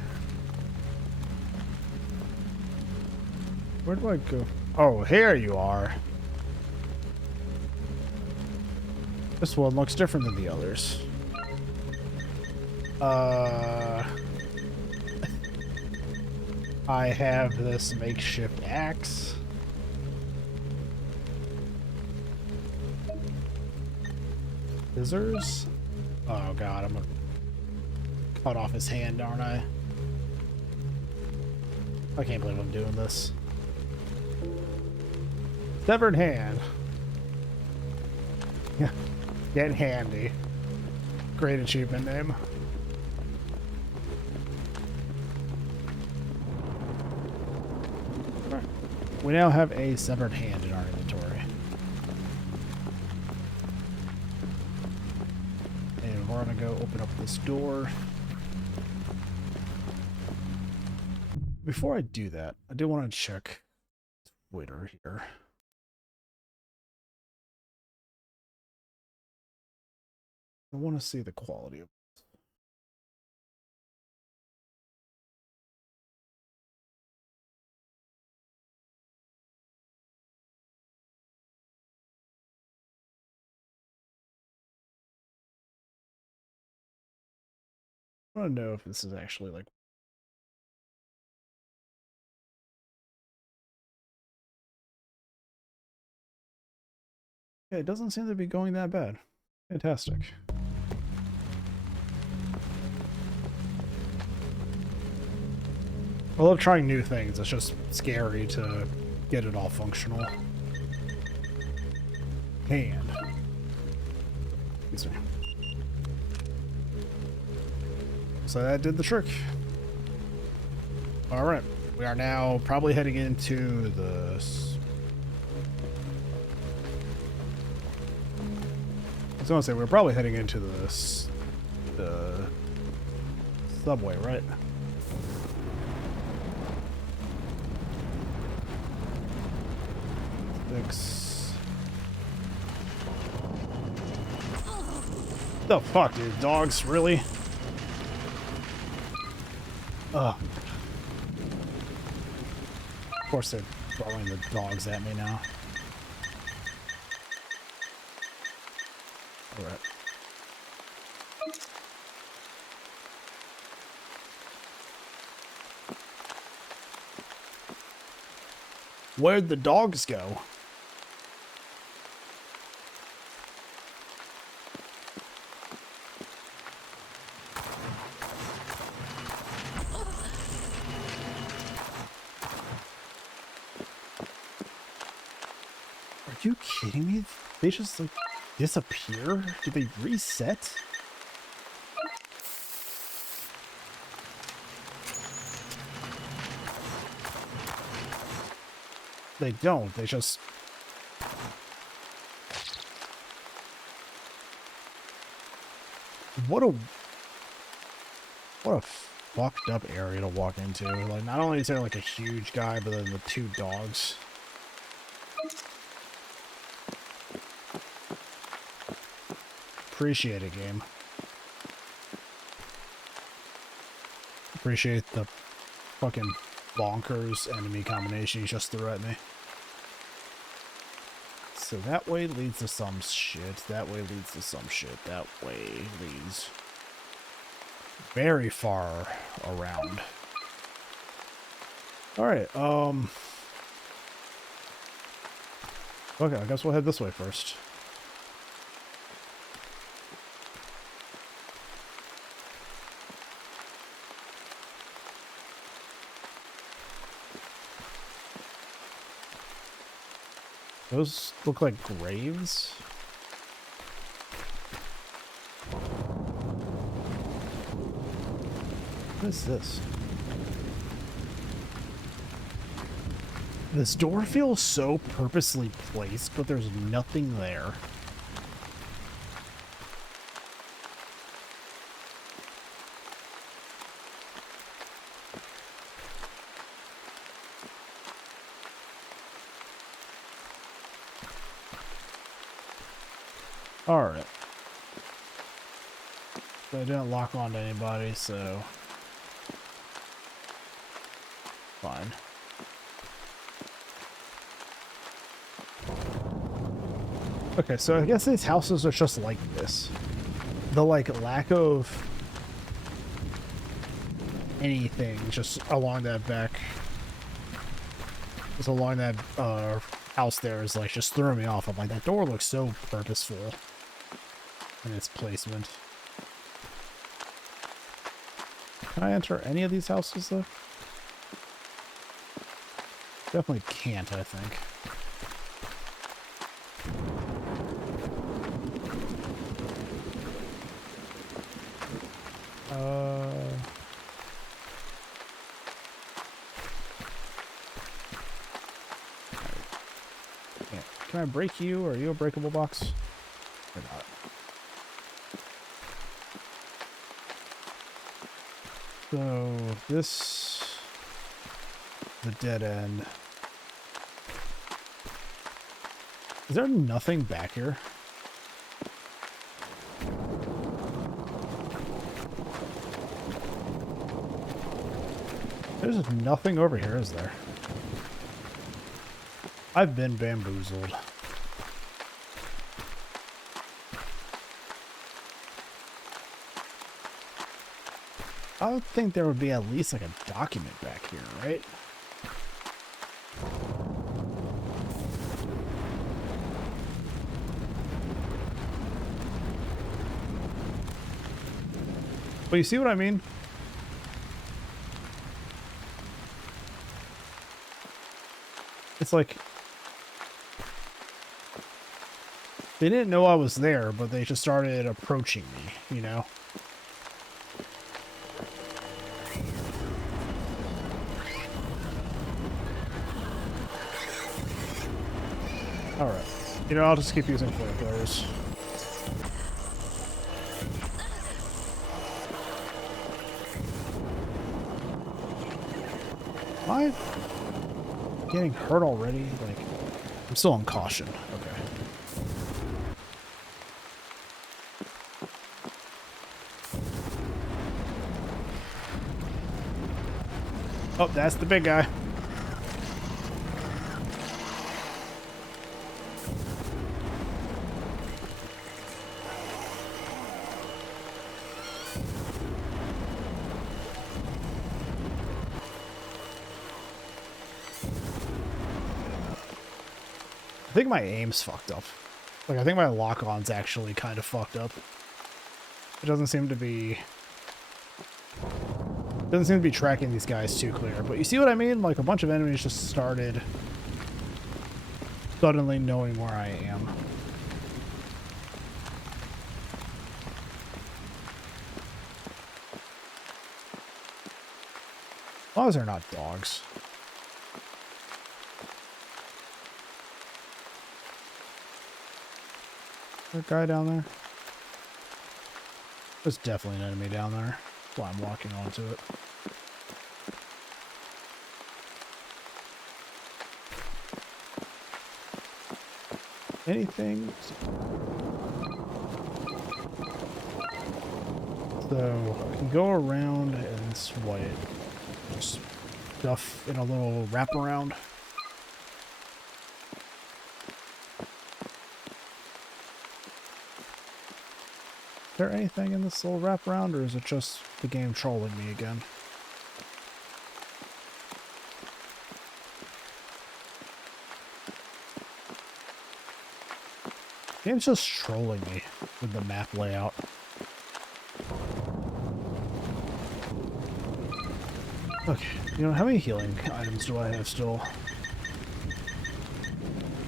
go? Oh, here you are. This one looks different than the others. I have this makeshift axe. Scissors? Oh god, I'm gonna cut off his hand, aren't I? I can't believe I'm doing this. Severed hand. Yeah. Get handy. Great achievement name. We now have a severed hand in our inventory. And we're gonna go open up this door. Before I do that, I do want to check Twitter here. I want to see the quality of it. I want to know if this is actually like. Yeah, it doesn't seem to be going that bad. Fantastic. I love trying new things. It's just scary to get it all functional. Hand. Excuse me. So that did the trick. Alright. We are now probably heading into the... I was gonna say, we're probably heading into the subway, right? The fuck, dude? Dogs, really? Ugh. Of course they're throwing the dogs at me now. Alright. Where'd the dogs go? Are you kidding me? They just like disappear? Did they reset? They don't. They just... What a fucked up area to walk into. Like, not only is there like a huge guy, but then the two dogs. Appreciate it, game. Appreciate the fucking bonkers enemy combination you just threw at me. So that way leads to some shit. That way leads to some shit. That way leads very far around. Alright, okay, I guess we'll head this way first. Those look like graves. What is this? This door feels so purposely placed, but there's nothing there. Alright. So I didn't lock onto anybody, so... Fine. Okay, so I guess these houses are just like this. The, like, lack of anything just along that back... Just along that, house there is, like, just throwing me off. I'm like, that door looks so purposeful. and its placement. Can I enter any of these houses though? Definitely can't, I think. Can I break you? Are you a breakable box? Or not? So this, the dead end. Is there nothing back here? There's nothing over here, is there? I've been bamboozled. I would think there would be at least like a document back here, right? But you see what I mean? It's like they didn't know I was there, but they just started approaching me, you know? Alright. You know, I'll just keep using flamethrowers. Am I getting hurt already? Like, I'm still on caution. Okay. Oh, that's the big guy. I think my aim's fucked up. Like, I think my lock-on's actually kind of fucked up. It doesn't seem to be tracking these guys too clear. But you see what I mean? Like, a bunch of enemies just started suddenly knowing where I am. As long as they're not dogs. Is there a guy down there? There's definitely an enemy down there. That's why I'm walking onto it. Anything? So I can go around and swipe. Just stuff in a little wraparound. Is there anything in this little wraparound, or is it just the game trolling me again? The game's just trolling me with the map layout. Okay, you know, how many healing items do I have still?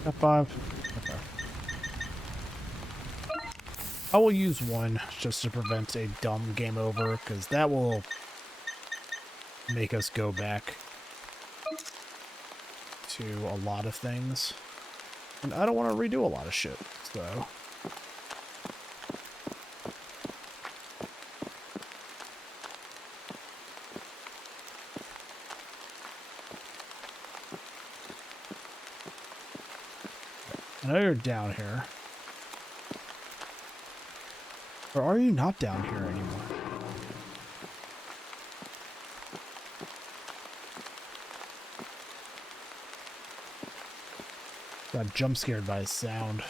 Got 5. Okay. I will use one just to prevent a dumb game over, because that will make us go back to a lot of things. And I don't want to redo a lot of shit, so... I know you're down here. Or are you not down here anymore? Got jump scared by his sound.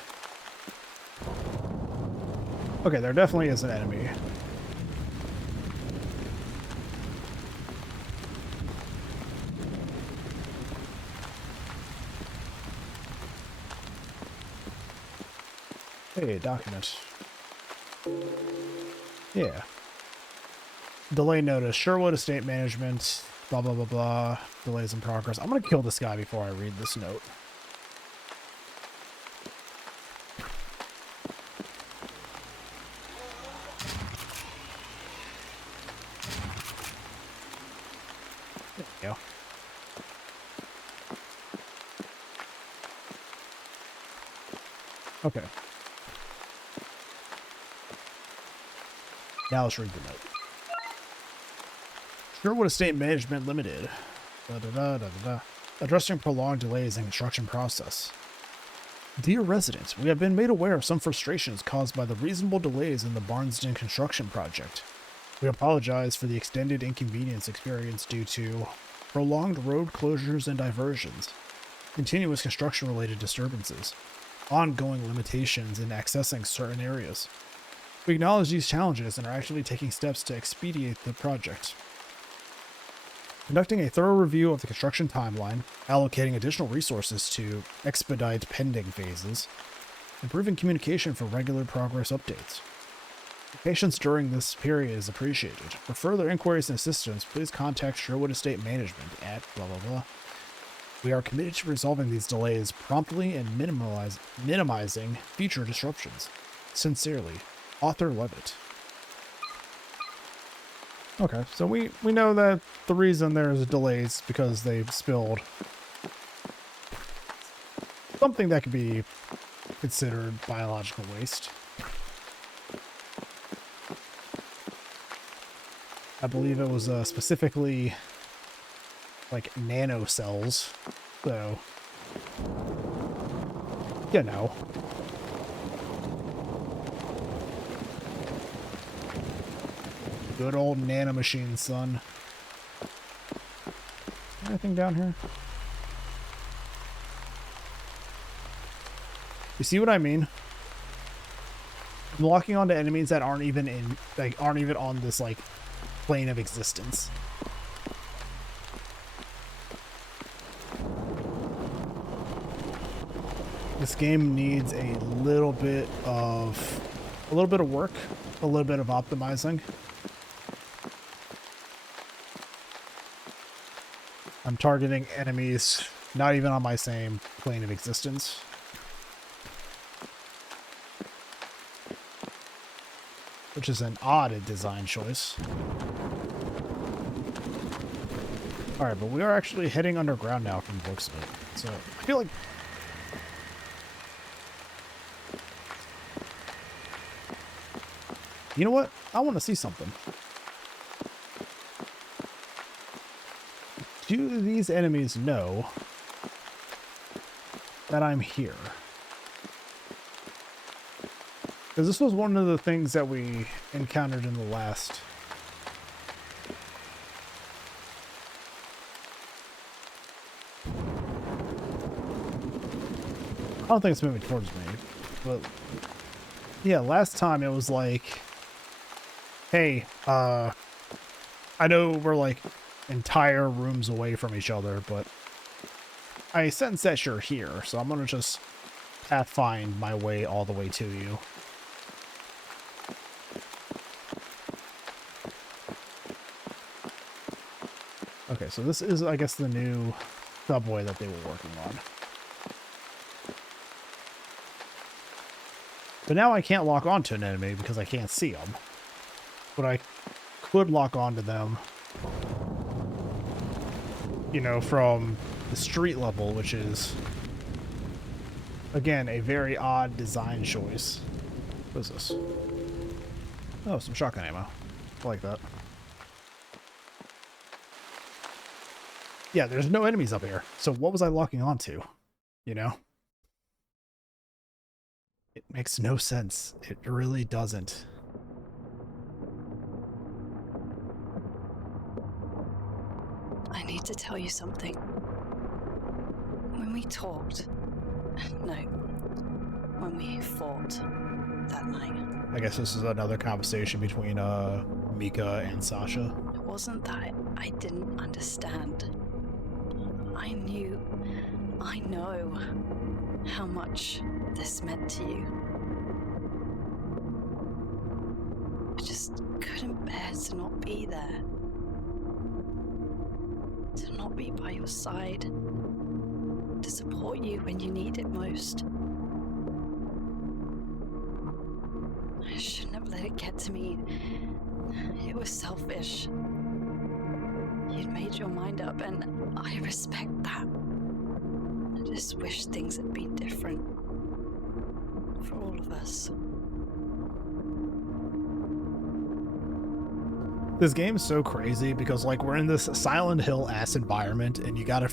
Okay, there definitely is an enemy. Hey, document. Yeah. Delay notice. Sherwood Estate Management. Blah, blah, blah, blah. Delays in progress. I'm going to kill this guy before I read this note. There we go. Okay. Now let's read the note. Sherwood Estate Management Limited. Addressing prolonged delays in construction process. Dear residents, we have been made aware of some frustrations caused by the reasonable delays in the Barnsden construction project. We apologize for the extended inconvenience experienced due to prolonged road closures and diversions, continuous construction-related disturbances, ongoing limitations in accessing certain areas. We acknowledge these challenges and are actually taking steps to expedite the project. Conducting a thorough review of the construction timeline, allocating additional resources to expedite pending phases, improving communication for regular progress updates. Patience during this period is appreciated. For further inquiries and assistance, please contact Sherwood Estate Management at blah blah blah. We are committed to resolving these delays promptly and minimizing future disruptions. Sincerely, Author Levitt. Okay, so we know that the reason there's delays because they've spilled something that could be considered biological waste. I believe it was specifically like nanocells, so you know. Good old nanomachine, son. Anything down here? You see what I mean? I'm locking onto enemies that aren't even in, like, aren't even on this, like, plane of existence. This game needs a little bit of work, a little bit of optimizing. I'm targeting enemies not even on my same plane of existence. Which is an odd design choice. Alright, but we are actually heading underground now from the looks of it. So, I feel like... You know what? I want to see something. Do these enemies know that I'm here? Because this was one of the things that we encountered in the last... I don't think it's moving towards me, but... Yeah, last time it was like... Hey, I know we're like entire rooms away from each other, but I sense that you're here, so I'm gonna just pathfind my way all the way to you. Okay, so this is, I guess, the new subway that they were working on. But now I can't lock onto an enemy because I can't see them. But I could lock onto them, you know, from the street level, which is, again, a very odd design choice. What is this? Oh, some shotgun ammo. I like that. Yeah, there's no enemies up here. So what was I locking onto? You know? It makes no sense. It really doesn't. I need to tell you something. When we talked... No. When we fought that night. I guess this is another conversation between Mika and Sasha. It wasn't that I didn't understand. I know how much this meant to you. couldn't bear to not be there. To not be by your side. To support you when you need it most. I shouldn't have let it get to me. It was selfish. You'd made your mind up, and I respect that. I just wish things had been different. For all of us. This game's so crazy because like we're in this Silent Hill ass environment, and you kind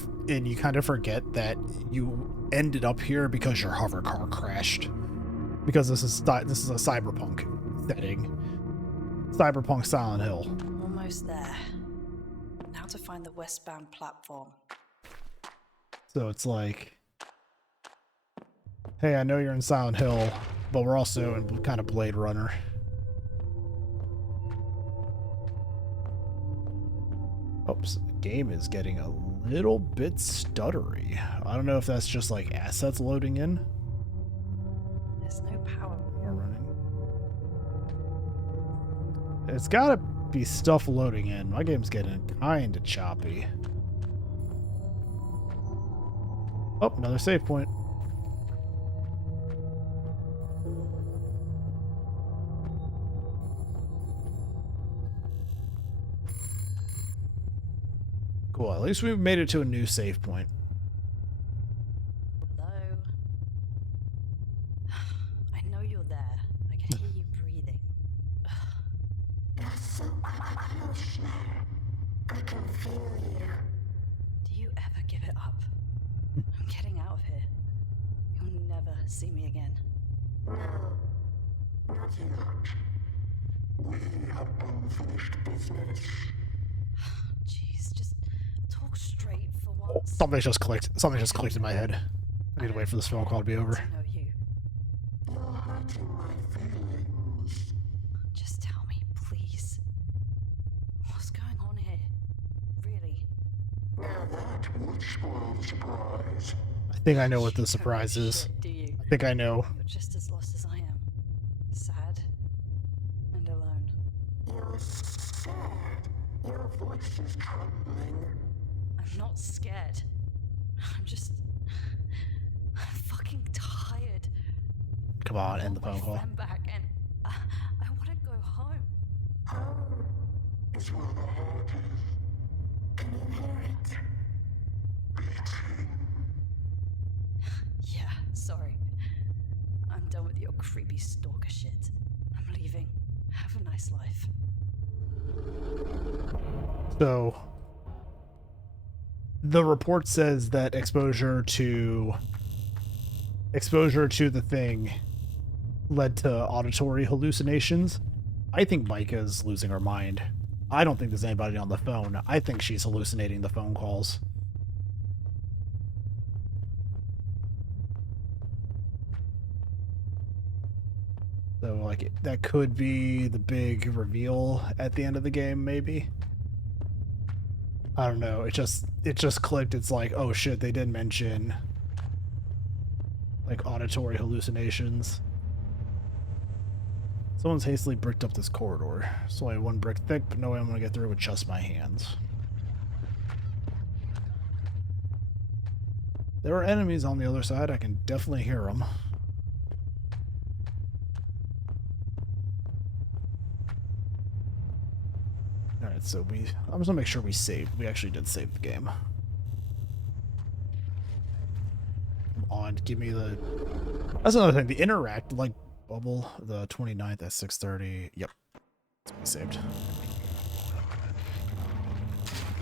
of forget that you ended up here because your hover car crashed. Because this is a cyberpunk setting. Cyberpunk Silent Hill. Almost there. Now to find the westbound platform. So it's like, hey, I know you're in Silent Hill, but we're also in kind of Blade Runner. Oops, the game is getting a little bit stuttery. I don't know if that's just like assets loading in. There's no power. Or running. It's gotta be stuff loading in. My game's getting kinda choppy. Oh, another save point. Cool, at least we've made it to a new save point. Hello? I know you're there. I can hear you breathing. You're so close now. I can feel you. Do you ever give it up? I'm getting out of here. You'll never see me again. No, not yet. We have unfinished business. Jeez, just talk straight for Oh, once. something just clicked. Something just clicked in my head. I need to wait for this phone call to be over. To know you. You're hurting my feelings. Just tell me, please. What's going on here? Really? Now that would spoil the surprise. I think I know what the You don't surprise give a is. shit, do you? I think I know. You're just as lost as I am. Sad and alone. You're sad. Your voice is trembling. I'm not scared. I'm fucking tired. Come on, I end the want phone my call. friend back, and I want to go home. Home is where the heart is. Can you hear it? Beating. Yeah, sorry. I'm done with your creepy stalker shit. I'm leaving. Have a nice life. So, the report says that exposure to the thing led to auditory hallucinations. I think Micah's losing her mind. I don't think there's anybody on the phone. I think she's hallucinating the phone calls. So, like, that could be the big reveal at the end of the game, maybe. I don't know. It just clicked. It's like, oh shit, they did mention like auditory hallucinations. Someone's hastily bricked up this corridor. It's only one brick thick, but no way I'm gonna get through with just my hands. There are enemies on the other side. I can definitely hear them. Alright, so I'm just gonna make sure we saved. We actually did save the game. Come on, give me the... That's another thing. The interact, like, bubble, the 29th at 6:30. Yep. It's saved.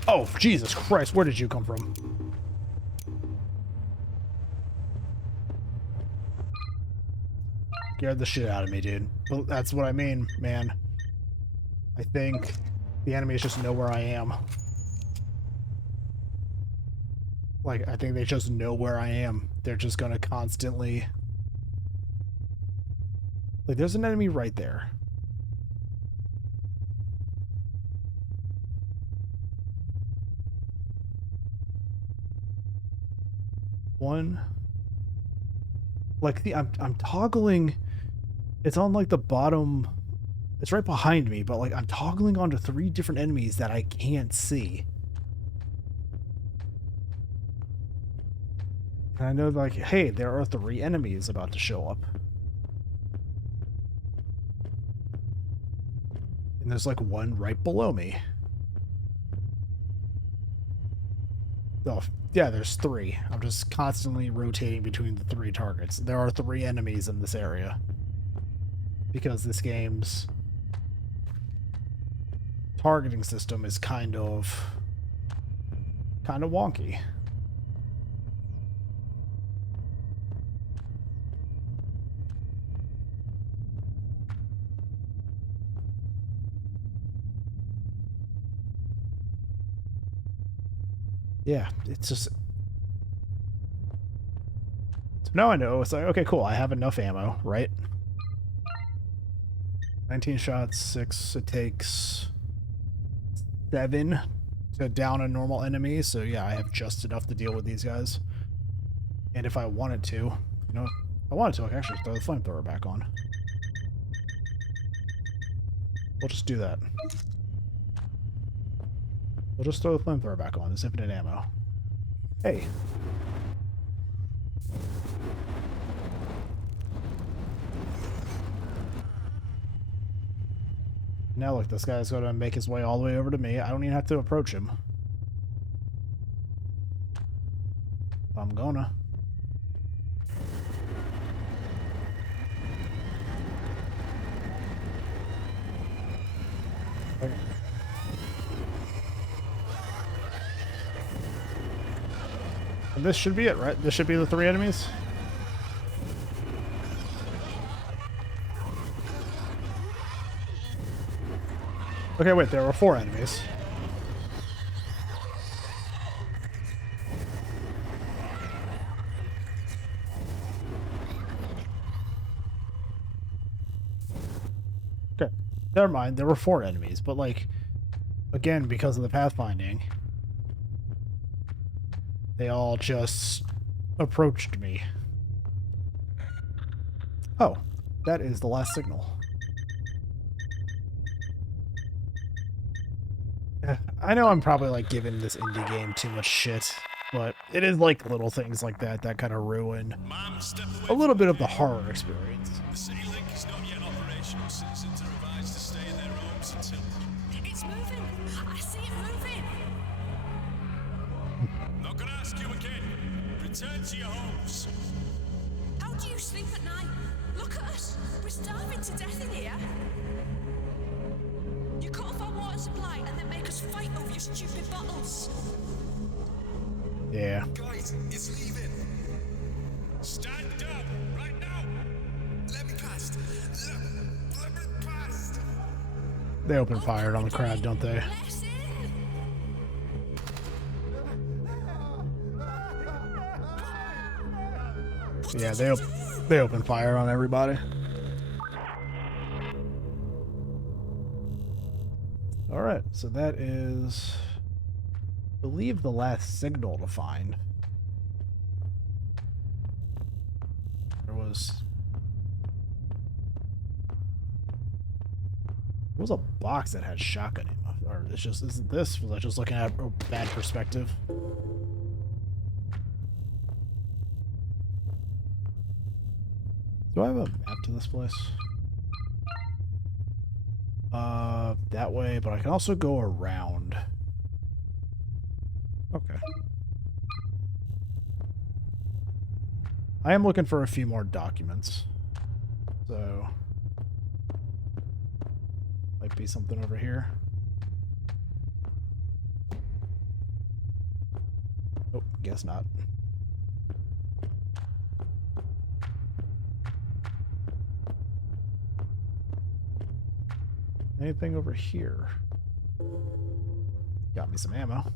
Oh, Jesus Christ, where did you come from? Scared the shit out of me, dude. Well, that's what I mean, man. I think the enemies just know where I am. Like, I think they just know where I am. They're just gonna constantly... Like, there's an enemy right there. One. Like, I'm toggling... It's on, like, the bottom It's right behind me, but like I'm toggling onto 3 different enemies that I can't see. And I know like, hey, there are 3 enemies about to show up. And there's like one right below me. Oh, yeah, there's 3. I'm just constantly rotating between the 3 targets. There are 3 enemies in this area. Because this game's targeting system is kind of wonky. Yeah, it's just... So now I know, it's like, okay, cool, I have enough ammo, right? 19 shots, 6, it takes 7 to down a normal enemy, so yeah, I have just enough to deal with these guys. And if I wanted to, you know, if I wanted to, I can actually throw the flamethrower back on. We'll just do that. We'll just throw the flamethrower back on. There's infinite ammo. Hey. Now look, this guy's going to make his way all the way over to me. I don't even have to approach him. I'm gonna. Okay. And this should be it, right? This should be the 3 enemies? Okay, wait, there were 4 enemies. Okay, never mind, there were 4 enemies, but like, again, because of the pathfinding, they all just approached me. Oh, that is the last signal. I know I'm probably like giving this indie game too much shit, but it is like little things like that that kind of ruin Ma'am, step away a little from bit the of the gate. horror experience. The city link is not yet operational. Citizens are advised to stay in their homes until... It's moving. I see it moving. Not gonna ask you again. Return to your homes. How do you sleep at night? Look at us. We're starving to death in here. You cut off our water supply and then make us fight over your stupid bottles. Yeah. Guys, it's leaving. Stand down right now. Let me past. Let me past. They open fire on the crowd, don't they? Let in. Yeah, they open fire on everybody. All right, so that is, I believe, the last signal to find. There was a box that had shotgun ammo. Or it's just, isn't this? Was I just looking at a bad perspective? Do I have a map to this place? That way, but I can also go around. Okay. I am looking for a few more documents. So, might be something over here. Oh, guess not. Anything over here? Got me some ammo.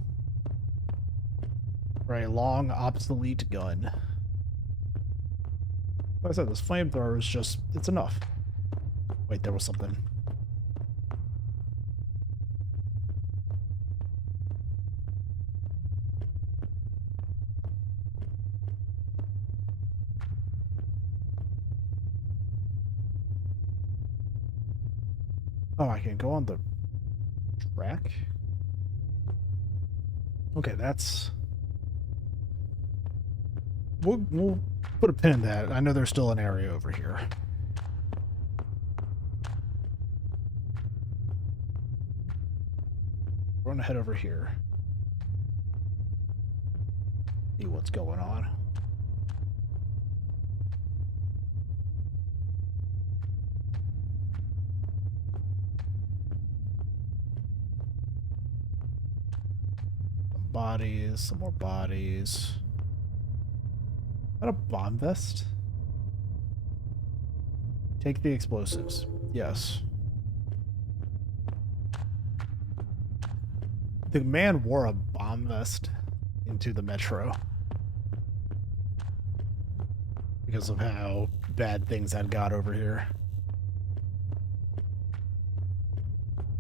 For a long, obsolete gun. Like I said, this flamethrower is just, it's enough. Wait, there was something. Oh, I can go on the track? Okay, that's... We'll put a pin in that. I know there's still an area over here. We're gonna head over here. See what's going on. Some bodies, some more bodies. Is that a bomb vest? Take the explosives. Yes. The man wore a bomb vest into the metro because of how bad things had got over here.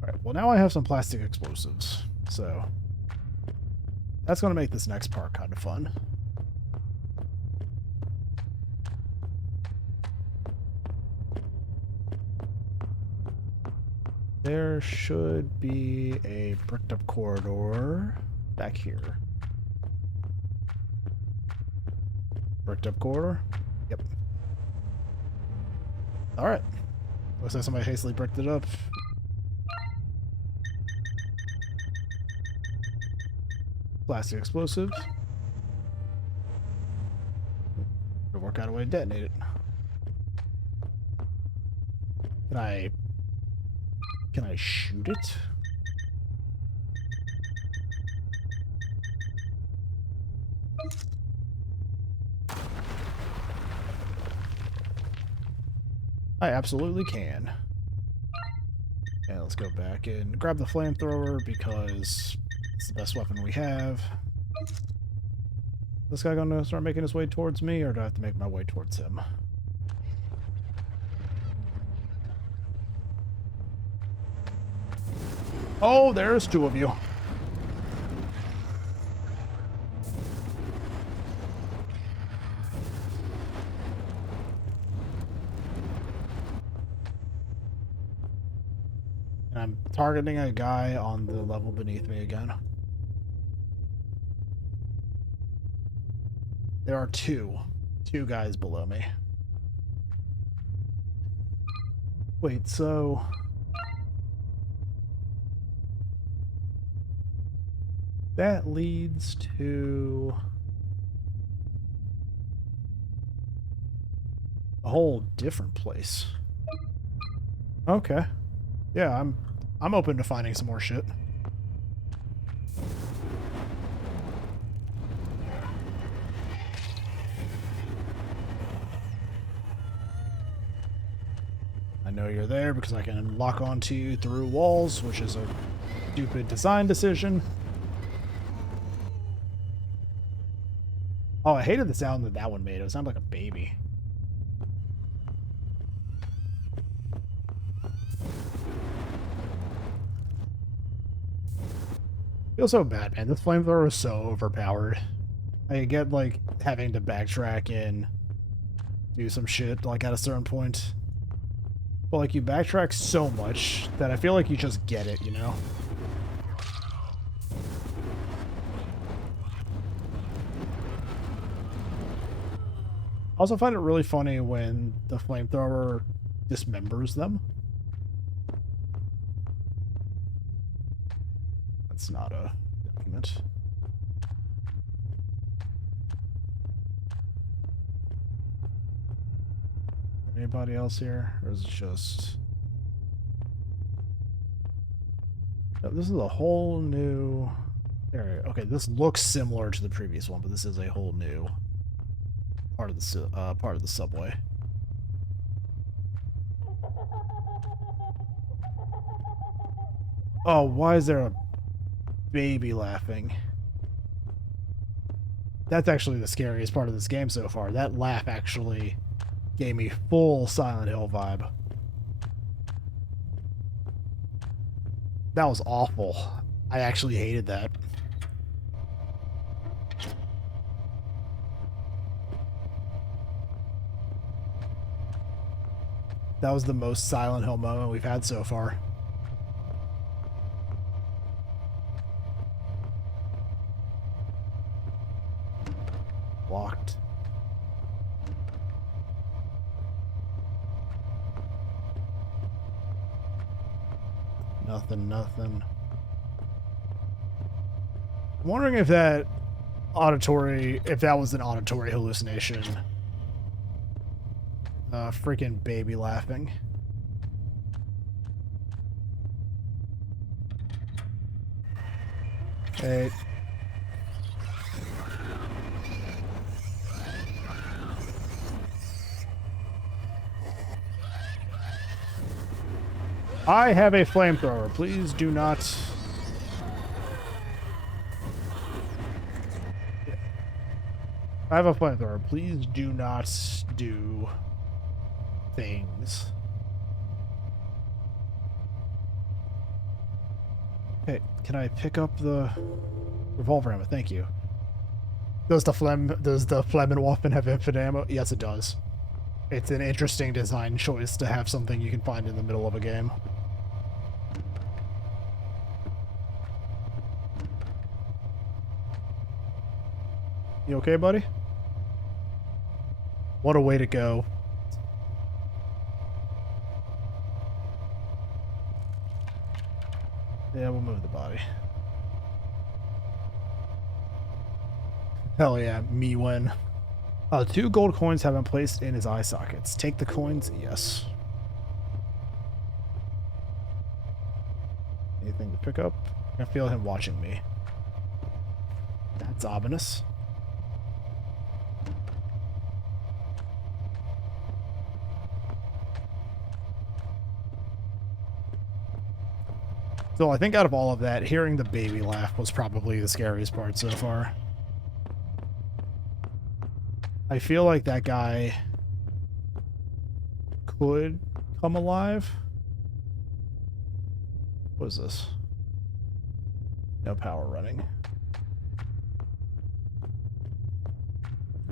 Alright, well now I have some plastic explosives, so that's going to make this next part kind of fun. There should be a bricked up corridor back here. Bricked up corridor? Yep. Alright. Looks like somebody hastily bricked it up. Plastic explosives. We'll work out a way to detonate it. Can I shoot it? I absolutely can. And let's go back and grab the flamethrower because it's the best weapon we have. This guy gonna start making his way towards me, or do I have to make my way towards him? Oh, there's two of you. And I'm targeting a guy on the level beneath me again. There are two guys below me. Wait, so... that leads to a whole different place. Okay. Yeah, I'm open to finding some more shit. I know you're there because I can lock onto you through walls, which is a stupid design decision. Oh, I hated the sound that that one made. It sounded like a baby. Feels so bad, man. This flamethrower is so overpowered. I get, like, having to backtrack and do some shit, like, at a certain point. But, like, you backtrack so much that I feel like you just get it, you know? I also find it really funny when the flamethrower dismembers them. That's not a document. Anybody else here? Or is it just... No, this is a whole new area. Okay, this looks similar to the previous one, but this is a whole new part of the subway. Oh, why is there a baby laughing? That's actually the scariest part of this game so far. That laugh actually gave me full Silent Hill vibe. That was awful. I actually hated that. That was the most Silent Hill moment we've had so far. Nothing, nothing. I'm wondering if that was an auditory hallucination. Freaking baby laughing. Hey. I have a flamethrower. Please do not. I have a flamethrower. Please do not do things. Hey, can I pick up the revolver ammo? Thank you. Does the Flammenwaffen have infinite ammo? Yes, it does. It's an interesting design choice to have something you can find in the middle of a game. You okay, buddy? What a way to go. Yeah, we'll move the body. Hell yeah, me win. 2 gold coins have been placed in his eye sockets. Take the coins? Yes. Anything to pick up? I feel him watching me. That's ominous. So I think out of all of that, hearing the baby laugh was probably the scariest part so far. I feel like that guy could come alive. What is this? No power running.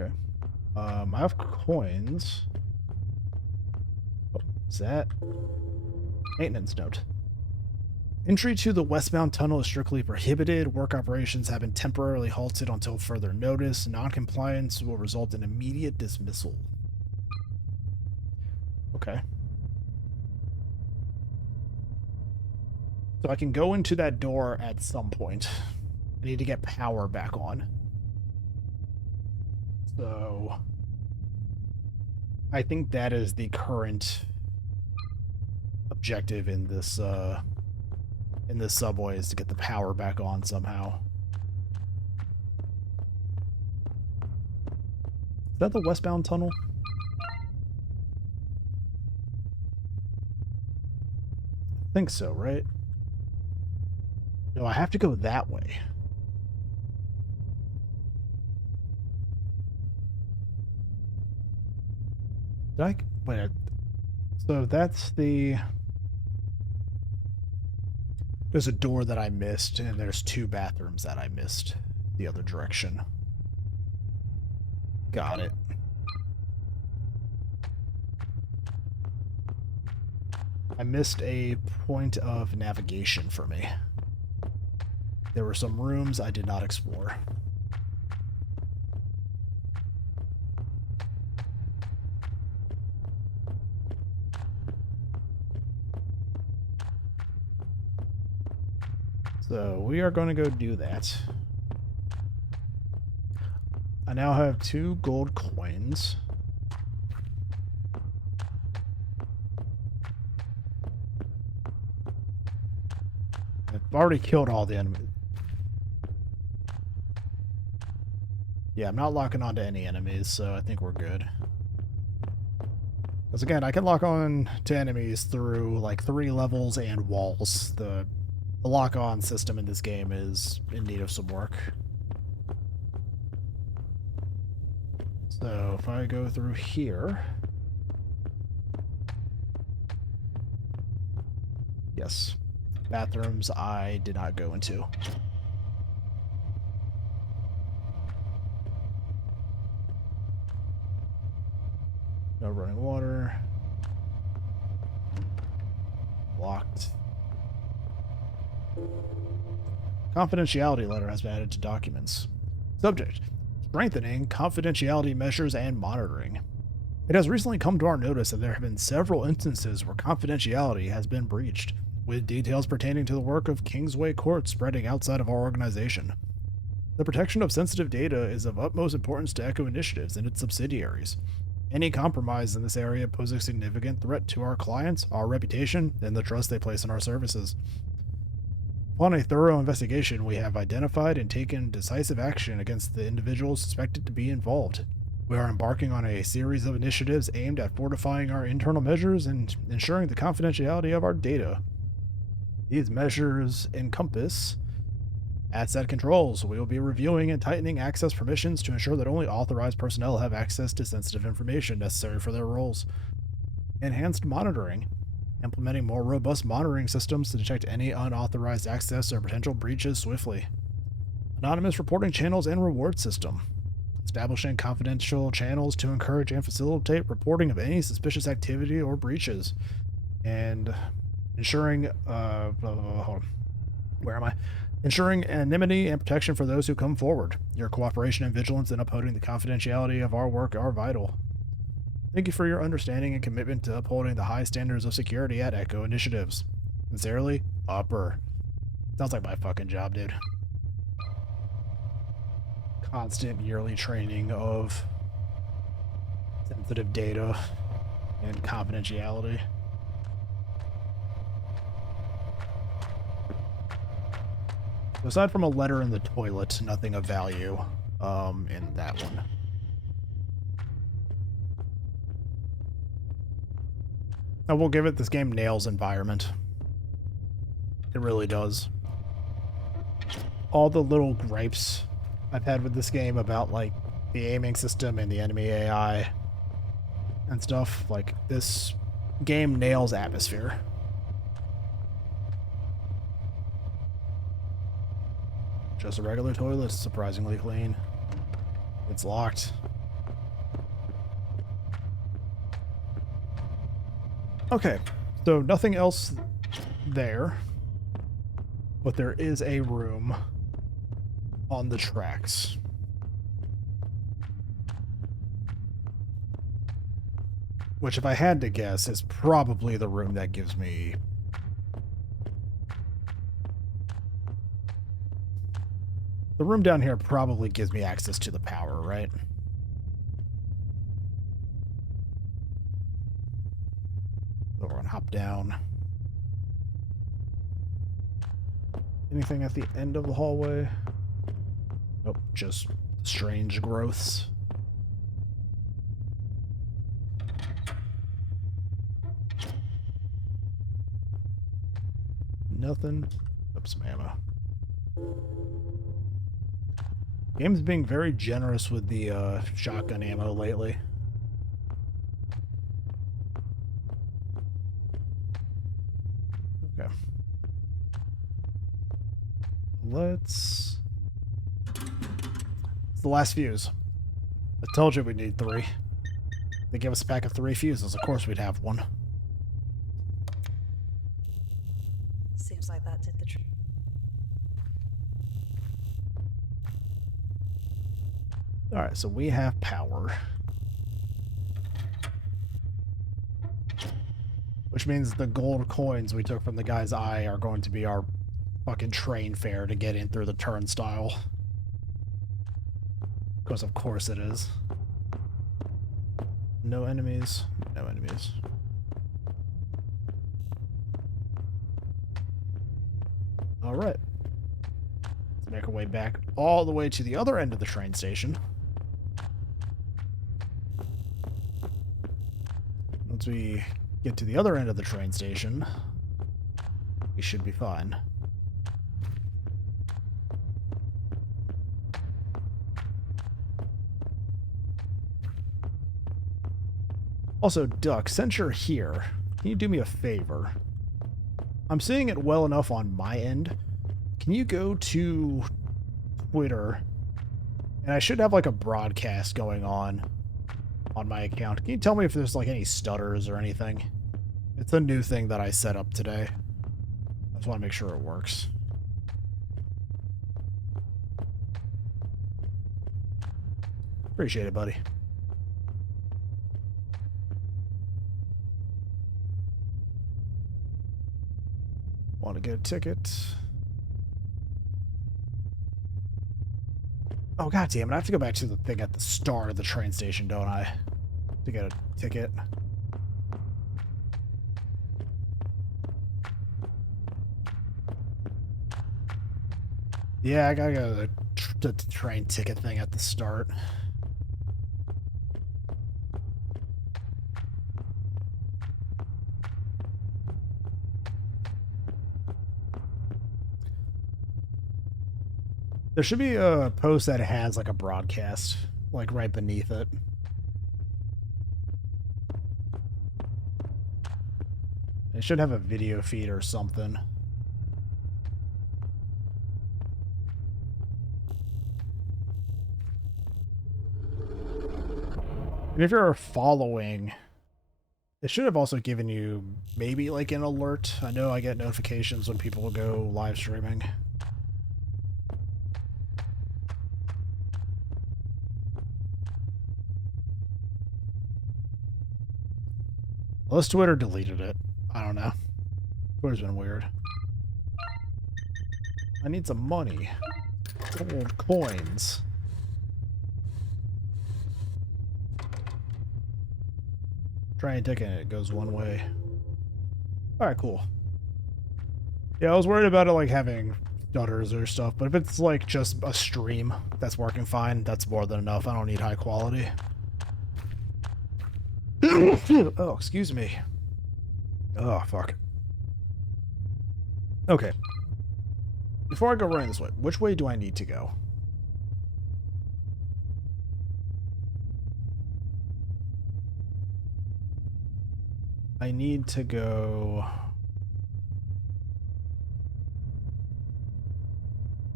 Okay. I have coins. Oh, is that maintenance note? Entry to the westbound tunnel is strictly prohibited. Work operations have been temporarily halted until further notice. Non-compliance will result in immediate dismissal. Okay. So I can go into that door at some point. I need to get power back on. So I think that is the current objective in this subway, is to get the power back on somehow. Is that the westbound tunnel? I think so, right? No, I have to go that way. Wait, so that's the... There's a door that I missed, and there's 2 bathrooms that I missed the other direction. Got it. I missed a point of navigation for me. There were some rooms I did not explore. So we are going to go do that. I now have 2 gold coins. I've already killed all the enemies. Yeah, I'm not locking onto any enemies, so I think we're good. Because again, I can lock on to enemies through like 3 levels and walls. The lock-on system in this game is in need of some work. So if I go through here... Yes. Bathrooms I did not go into. No running water. Locked. Confidentiality letter has been added to documents. Subject: strengthening confidentiality measures and monitoring. It has recently come to our notice that there have been several instances where confidentiality has been breached. with details pertaining to the work of Kingsway Court spreading outside of our organization. The protection of sensitive data is of utmost importance to Echo Initiatives and its subsidiaries. Any compromise in this area poses a significant threat to our clients, our reputation, and the trust they place in our services. Upon a thorough investigation, we have identified and taken decisive action against the individuals suspected to be involved. We are embarking on a series of initiatives aimed at fortifying our internal measures and ensuring the confidentiality of our data. These measures encompass asset controls. We will be reviewing and tightening access permissions to ensure that only authorized personnel have access to sensitive information necessary for their roles. Enhanced monitoring. Implementing more robust monitoring systems to detect any unauthorized access or potential breaches swiftly. Anonymous reporting channels and reward system. Establishing confidential channels to encourage and facilitate reporting of any suspicious activity or breaches. And ensuring, Ensuring anonymity and protection for those who come forward. Your cooperation and vigilance in upholding the confidentiality of our work are vital. Thank you for your understanding and commitment to upholding the high standards of security at Echo Initiatives. Sincerely, Upper. Sounds like my fucking job, dude. Constant yearly training of sensitive data and confidentiality. Aside from a letter in the toilet, nothing of value in that one. I will give it, this game nails environment. It really does. All the little gripes I've had with this game about, like, the aiming system and the enemy AI and stuff, like, this game nails atmosphere. Just a regular toilet, surprisingly clean. It's locked. Okay, so nothing else there, but there is a room on the tracks. Which, if I had to guess, is probably the room that gives me... The room down here probably gives me access to the power, right? So we're gonna hop down. Anything at the end of the hallway? Nope, just strange growths. Nothing. Up some ammo. Game's being very generous with the shotgun ammo lately. Okay. Let's... It's the last fuse. I told you we'd need 3. They gave us a pack of 3 fuses. Of course we'd have one. Seems like that did the trick. Alright, so we have power. Which means the gold coins we took from the guy's eye are going to be our fucking train fare to get in through the turnstile. Because of course it is. No enemies. No enemies. Alright. Let's make our way back all the way to the other end of the train station. Once we get to the other end of the train station, we should be fine. Also, Duck, since you're here, can you do me a favor? I'm seeing it well enough on my end. Can you go to Twitter? And I should have like a broadcast going on my account. Can you tell me if there's like any stutters or anything? It's a new thing that I set up today. I just want to make sure it works. Appreciate it, buddy. Want to get a ticket. Oh, god damn it. I have to go back to the thing at the start of the train station, don't I? To get a ticket. Yeah, I gotta go to the train ticket thing at the start. There should be a post that has like a broadcast, like right beneath it. It should have a video feed or something. And if you're following, it should have also given you maybe like an alert. I know I get notifications when people go live streaming. Unless Twitter deleted it. I don't know. Twitter's been weird. I need some money. Gold coins. Train ticket, it goes one way. Alright, cool. Yeah, I was worried about it like having stutters or stuff, but if it's like just a stream that's working fine, that's more than enough. I don't need high quality. Oh, excuse me. Oh, fuck. Okay. Before I go running this way, which way do I need to go? I need to go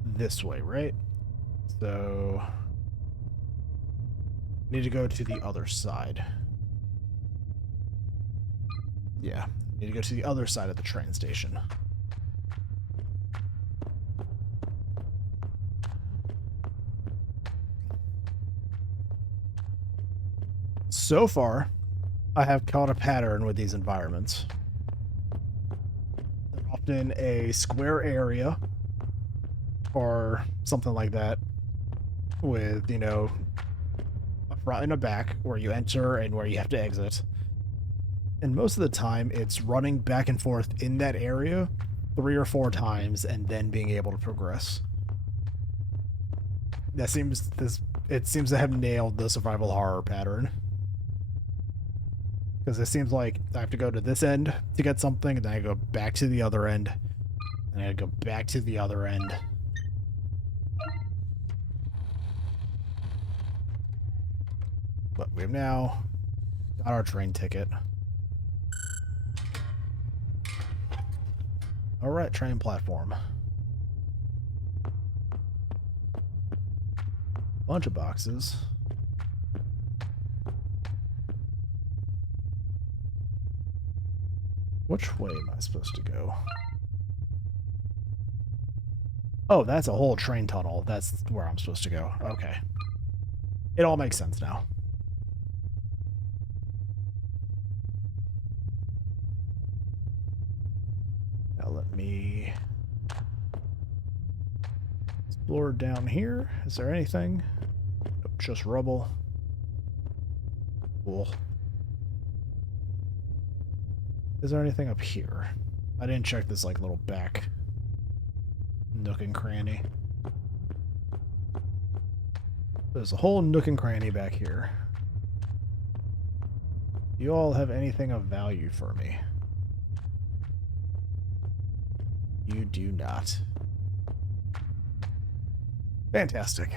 this way, right? So I need to go to the other side. Yeah, I need to go to the other side of the train station. So far, I have caught a pattern with these environments. They're often a square area or something like that with, you know, a front and a back where you enter and where you have to exit. And most of the time, it's running back and forth in that area 3 or 4 times and then being able to progress. It seems to have nailed the survival horror pattern. Because it seems like I have to go to this end to get something, and then I go back to the other end, and I go back to the other end. But we've now got our train ticket. Alright, train platform. Bunch of boxes. Which way am I supposed to go? Oh, that's a whole train tunnel. That's where I'm supposed to go. Okay. It all makes sense now. Now let me explore down here. Is there anything? Nope, just rubble. Cool. Is there anything up here? I didn't check this like little back nook and cranny. There's a whole nook and cranny back here. Do you all have anything of value for me? You do not. Fantastic.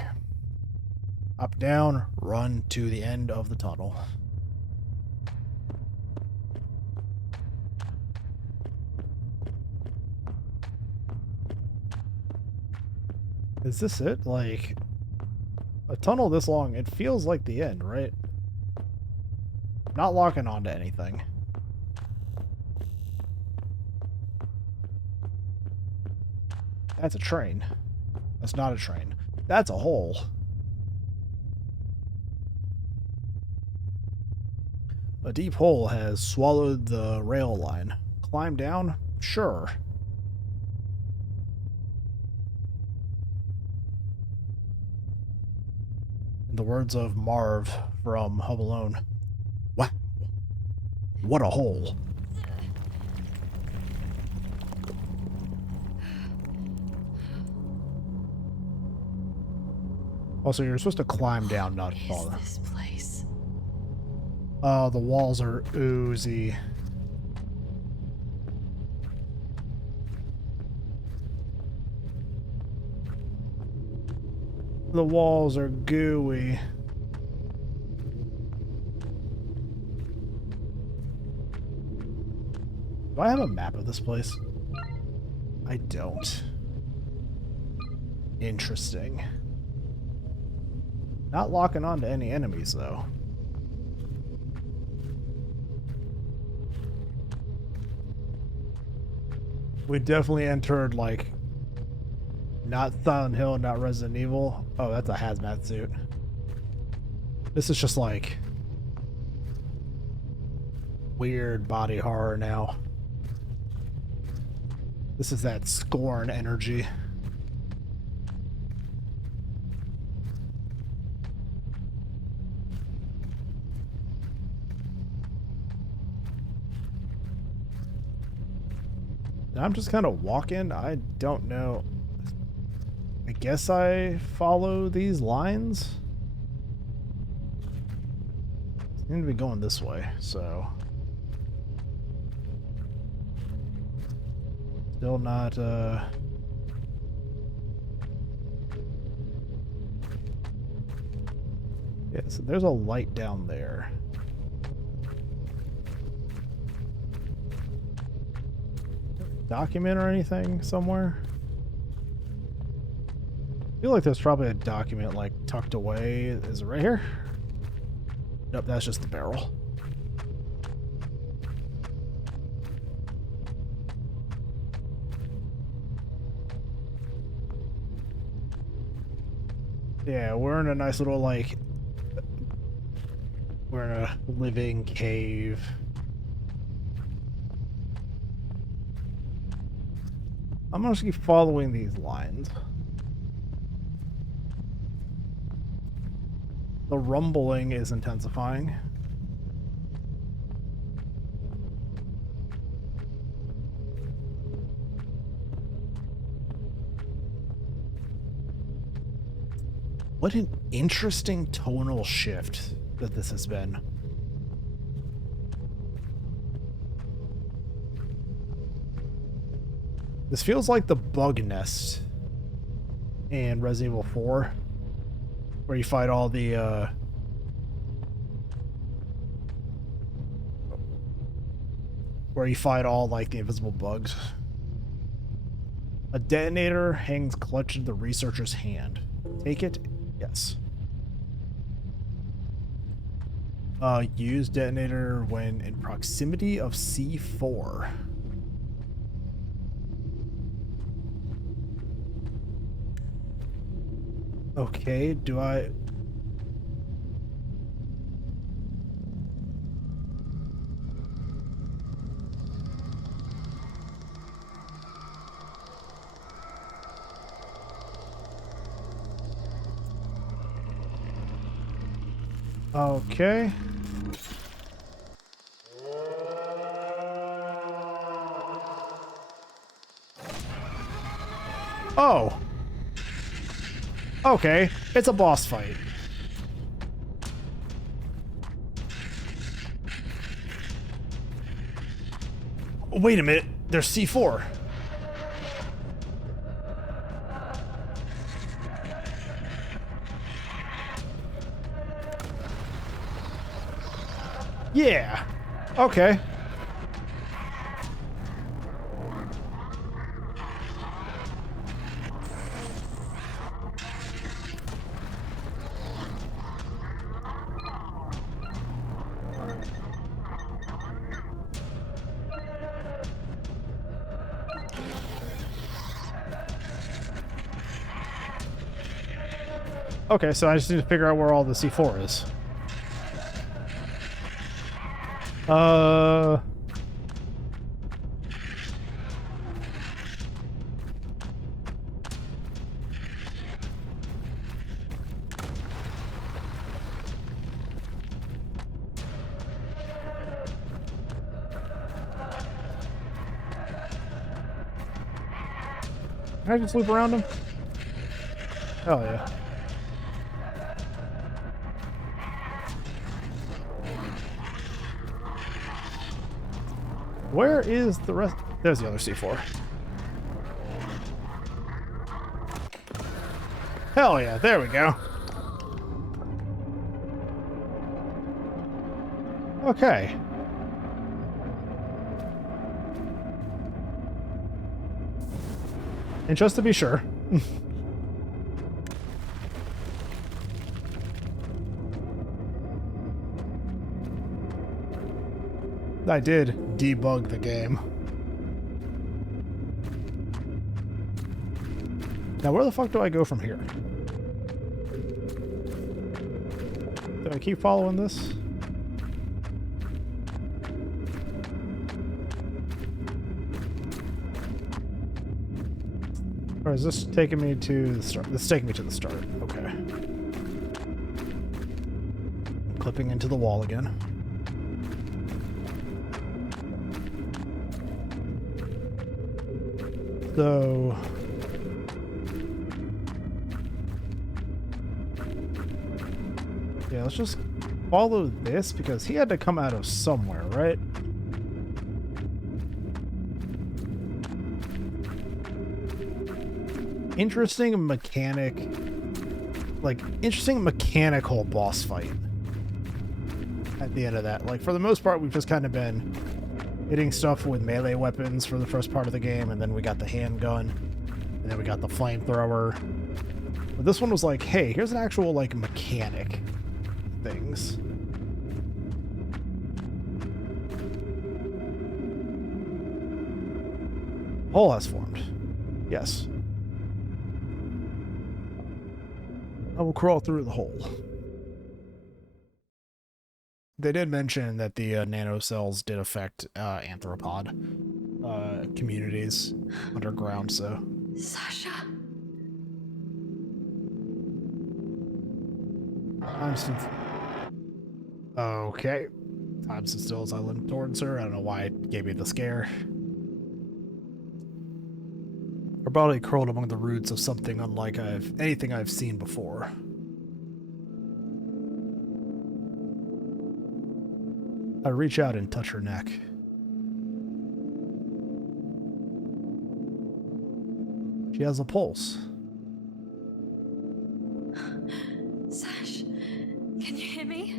Up, down, run to the end of the tunnel. Is this it? Like, a tunnel this long, it feels like the end, right? Not locking onto anything. That's a train. That's not a train. That's a hole. A deep hole has swallowed the rail line. Climb down? Sure. In the words of Marv from Home Alone, wow, what a hole. Also, you're supposed to climb down, not fall. What is this place? Oh, the walls are oozy. The walls are gooey. Do I have a map of this place? I don't. Interesting. Not locking on to any enemies, though. We definitely entered, like, not Silent Hill, not Resident Evil. Oh, that's a hazmat suit. This is just, like, weird body horror now. This is that Scorn energy. I'm just kind of walking. I don't know. I guess I follow these lines. Seem to be going this way, so. Still not, yeah, so there's a light down there. Document or anything somewhere? I feel like there's probably a document like tucked away. Is it right here? Nope, that's just the barrel. Yeah, we're in a nice little, like, we're in a living cave. I'm gonna just keep following these lines. The rumbling is intensifying. What an interesting tonal shift that this has been. This feels like the bug nest in Resident Evil 4, where you fight all the, like, the invisible bugs. A detonator hangs clutched in the researcher's hand. Take it? Yes. Use detonator when in proximity of C4. Okay, do I... Okay. Oh. Okay, it's a boss fight. Wait a minute, there's C4. Yeah. Okay. Okay, so I just need to figure out where all the C4 is. Can I just loop around him? Hell yeah. Where is the rest? There's the other C4. Hell yeah, there we go. Okay. And just to be sure. I did debug the game. Now where the fuck do I go from here? Do I keep following this? Or is this taking me to the start? This is taking me to the start. Okay. Clipping into the wall again. So... yeah, let's just follow this because he had to come out of somewhere, right? Interesting mechanic, like interesting mechanical boss fight at the end of that. Like for the most part, we've just kind of been hitting stuff with melee weapons for the first part of the game, and then we got the handgun, and then we got the flamethrower. But this one was like, hey, here's an actual like mechanic things. Hole has formed. Yes. I will crawl through the hole. They did mention that the nanocells did affect arthropod communities underground, so... Sasha. Okay. Time stood still as I limped towards her. I don't know why it gave me the scare. Her body curled among the roots of something unlike anything I've seen before. I reach out and touch her neck. She has a pulse. Sash, can you hear me?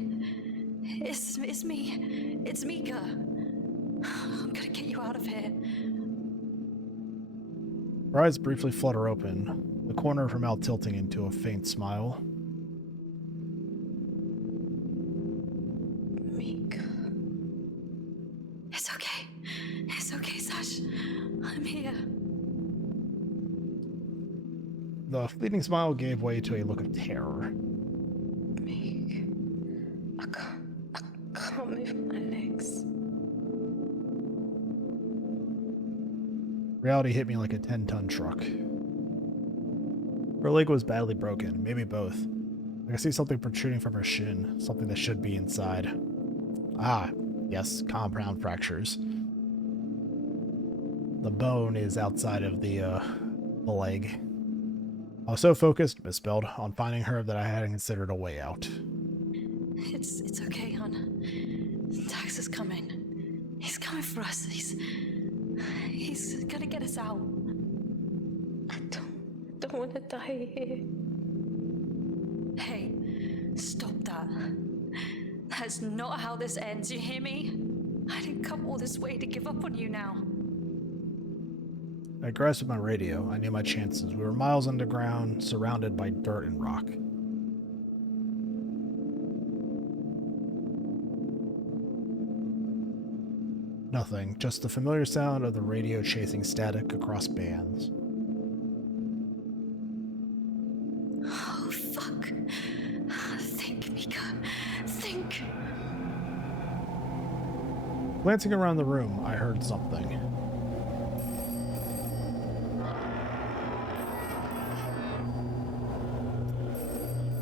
It's me. It's Mika. I'm gonna get you out of here. Her eyes briefly flutter open, the corner of her mouth tilting into a faint smile. Mika. It's okay. It's okay, Sash. I'm here. The fleeting smile gave way to a look of terror. Meek. I can't move my legs. Reality hit me like a 10-ton truck. Her leg was badly broken, maybe both. I could see something protruding from her shin, something that should be inside. Ah, yes, compound fractures. The bone is outside of the leg. I was so focused, misspelled, on finding her that I hadn't considered a way out. It's okay, hon. Dax is coming. He's coming for us. He's gonna get us out. I don't want to die here. Hey, stop that. That's not how this ends, you hear me? I didn't come all this way to give up on you now. I grasped my radio. I knew my chances. We were miles underground, surrounded by dirt and rock. Nothing, just the familiar sound of the radio chasing static across bands. Oh, fuck. Think, Mika. Think. Glancing around the room, I heard something.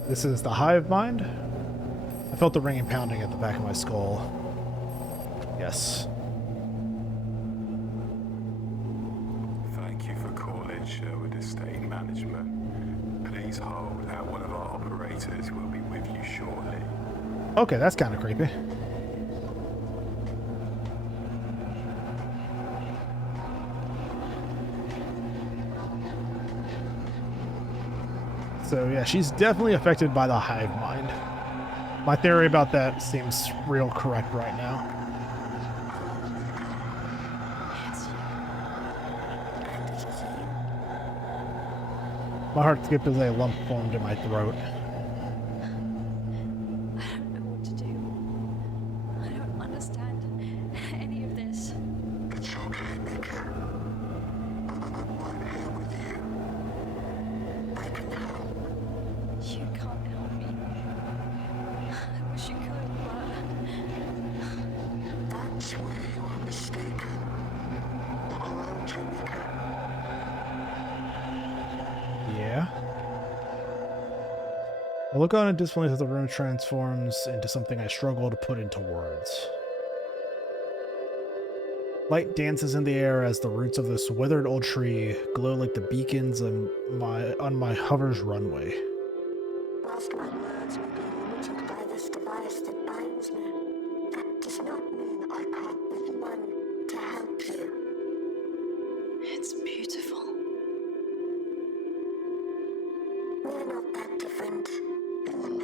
This is the hive mind? I felt the ringing pounding at the back of my skull. Yes. Thank you for calling, Sherwood Estate Management. Please hold, and one of our operators will be with you shortly. Okay, that's kind of creepy. So yeah, she's definitely affected by the hive mind. My theory about that seems real correct right now. It's you. And it's you. My heart skipped as a lump formed in my throat. I don't know what to do. I don't understand any of this. It's okay, Mika. I'm right here with you. I can help. You can't help me. I wish you could, but That's where you are mistaken. Look around you, Mika. Yeah. I look on and disbelief as the room transforms into something I struggle to put into words. Light dances in the air as the roots of this withered old tree glow like the beacons on my hover's runway. Whilst my words may be limited by this device that binds me, that does not mean I can't be the one to help you. it's beautiful. We're not that different. You and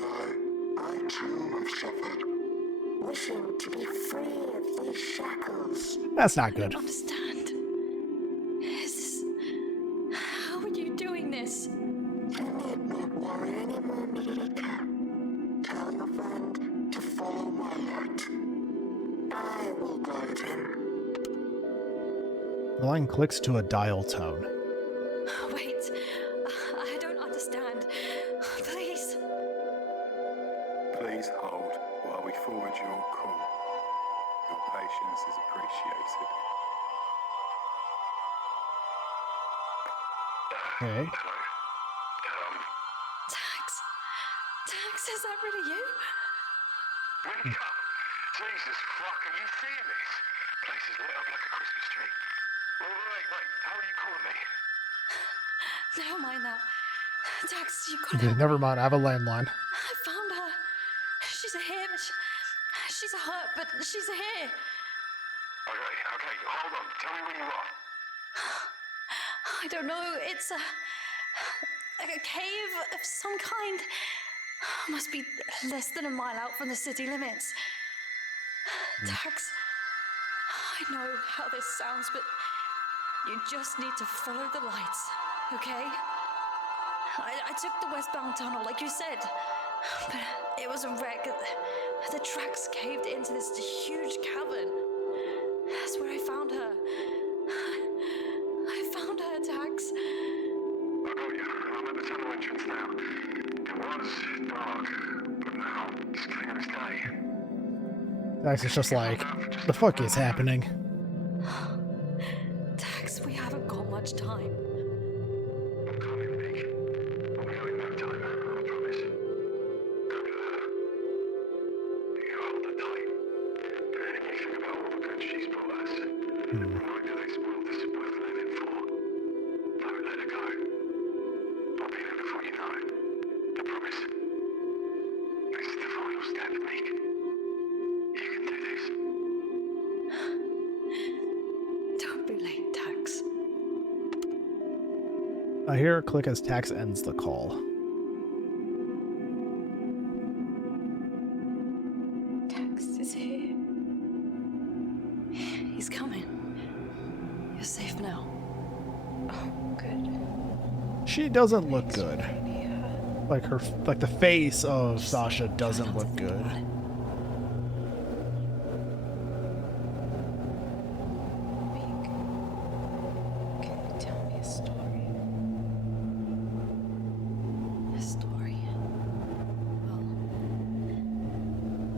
I too have suffered. Wishing to be free of these shackles. That's not I good. don't understand. Is this... How are you doing this? You need not worry anymore, Mika. Tell your friend to follow my light. I will guide him. The line clicks to a dial tone. Wait, I don't understand. Please. Please hold while we forward your call. Your patience is appreciated. Okay. Tax? Tax, is that really you? Wake up! Jesus fuck, are you seeing this? Place is lit up like a Christmas tree. Wait, how are you calling me? Never mind that. Tax, you gotta help Never me. mind, I have a landline. I found her. She's here, but she's hurt, but she's here. Okay, hold on. Tell me where you are. I don't know. It's a cave of some kind. Must be less than a mile out from the city limits. Tax, I know how this sounds, but you just need to follow the lights, okay? I took the westbound tunnel, like you said, but it was a wreck. The tracks caved into this huge cavern. That's where I found her. I found her, Tax. I got you. I'm at the tunnel entrance now. It was dark, but now it's clear as day. Dax is just like, the fuck is happening? Tax, we haven't got much time. I'm coming, Nick. I'll be going no time, I promise. Go to her. You hold her tight. And you think about all the good she's brought us. Remind her this world is worth living for. Don't let her go. I'll be there before you know it. I promise. This is the final step, Nick. You can do this. Don't be late, Tax. I hear a click as Tax ends the call. Tax is here. He's coming. You're safe now. Oh, good. She doesn't look good. Really hurt. Like the face of Sasha doesn't look good. Meek, can you tell me a story? A story?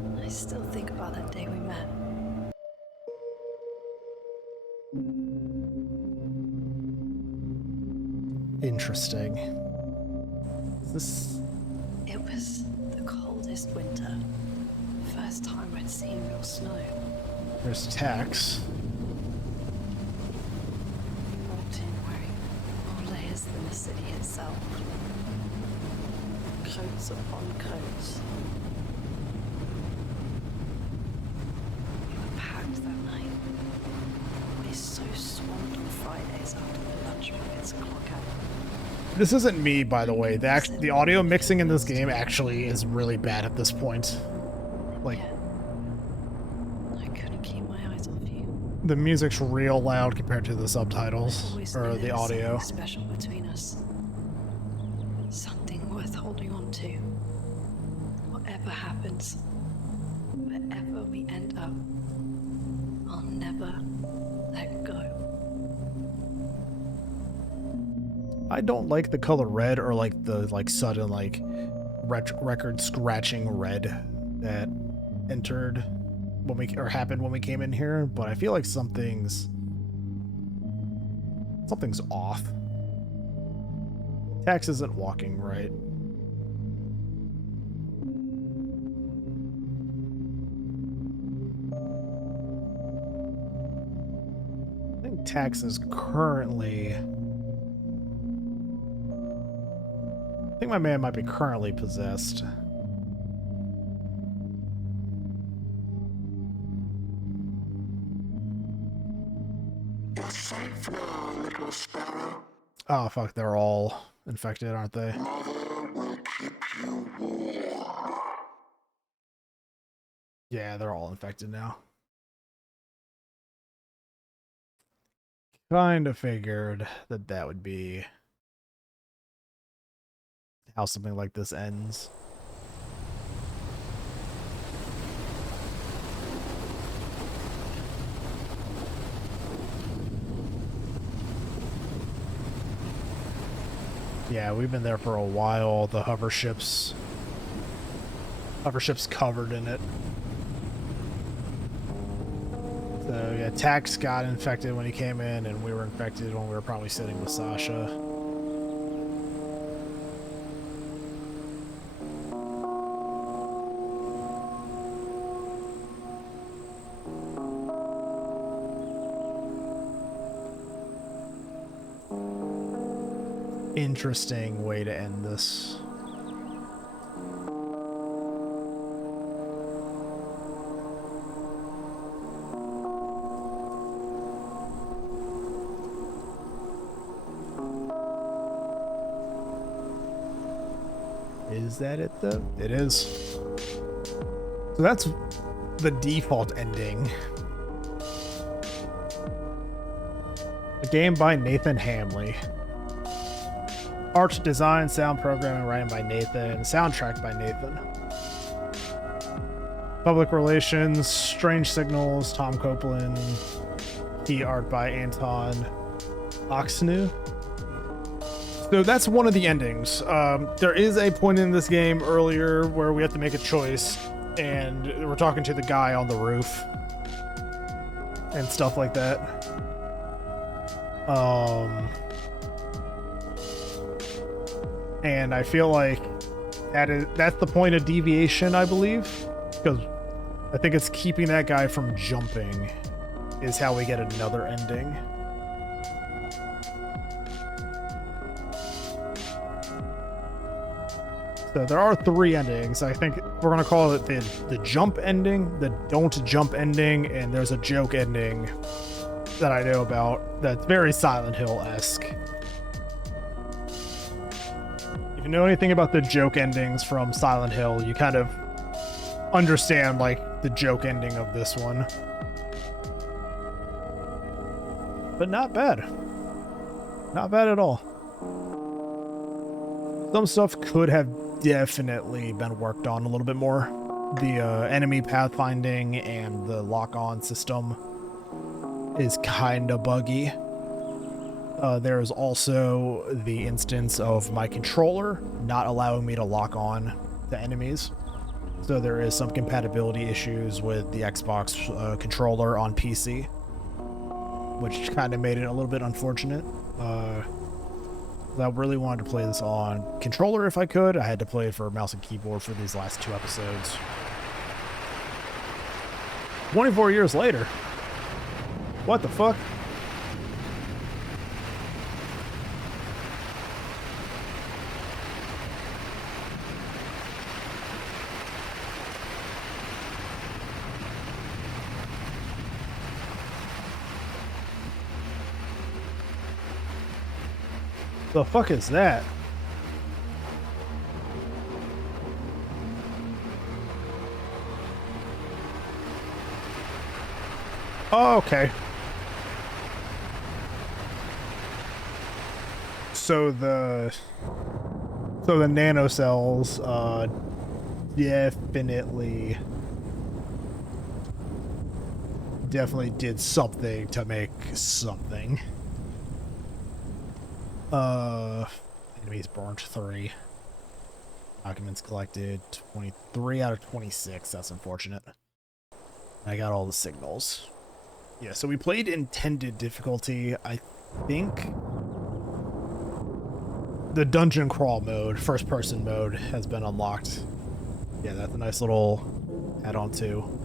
Well, I still think about that day we met. Interesting. Is this... It was the coldest winter. First time I'd seen real snow. There's Tax. We walked in wearing all layers the city itself. Coats upon coats. We were packed that night. We're so swamped on Fridays after the lunch buckets clock out. This isn't me, by the way. The audio mixing in this game actually is really bad at this point. Like, Yet, I couldn't keep my eyes off you. the music's real loud compared to the subtitles Always or knew the there was audio. something special between us. Something worth holding on to. Whatever happens, wherever we end up, I'll never let go. I don't like the color red or like the sudden record scratching red that entered when we happened when we came in here, but I feel like something's off. Tax isn't walking right. I think Tax is currently... I think my man might be currently possessed. You're safe now, little sparrow. Oh, fuck, they're all infected, aren't they? Mother will keep you warm. Yeah, they're all infected now. Kind of figured that that would be how something like this ends. Yeah, we've been there for a while. The hover ship's covered in it. So yeah, Tax got infected when he came in, and we were infected when we were probably sitting with Sasha. Interesting way to end this. Is that it though? It is. So that's the default ending. A game by Nathan Hamley. Art, design, sound programming, writing by Nathan, soundtrack by Nathan. Public relations, Strange Signals, Tom Copeland. Key art by Anton Oxenu. So that's one of the endings. There is a point in this game earlier where we have to make a choice, and we're talking to the guy on the roof and stuff like that. And I feel like that's the point of deviation, I believe, because I think it's keeping that guy from jumping is how we get another ending. So there are 3 endings. I think we're gonna call it the jump ending, the don't jump ending, and there's a joke ending that I know about that's very Silent Hill-esque. If you know anything about the joke endings from Silent Hill, you kind of understand like the joke ending of this one. But not bad. Not bad at all. Some stuff could have definitely been worked on a little bit more. The enemy pathfinding and the lock-on system is kind of buggy. There is also the instance of my controller not allowing me to lock on to enemies. So there is some compatibility issues with the Xbox controller on PC, which kind of made it a little bit unfortunate. I really wanted to play this on controller if I could. I had to play it for mouse and keyboard for these last 2 episodes. 24 years later. What the fuck? The fuck is that? Oh, okay. So the nanocells definitely did something to make something. Enemies burned 3. Documents collected 23 out of 26. That's unfortunate. I got all the signals. Yeah, so we played intended difficulty. I think the dungeon crawl mode, first person mode, has been unlocked. Yeah, that's a nice little add-on too.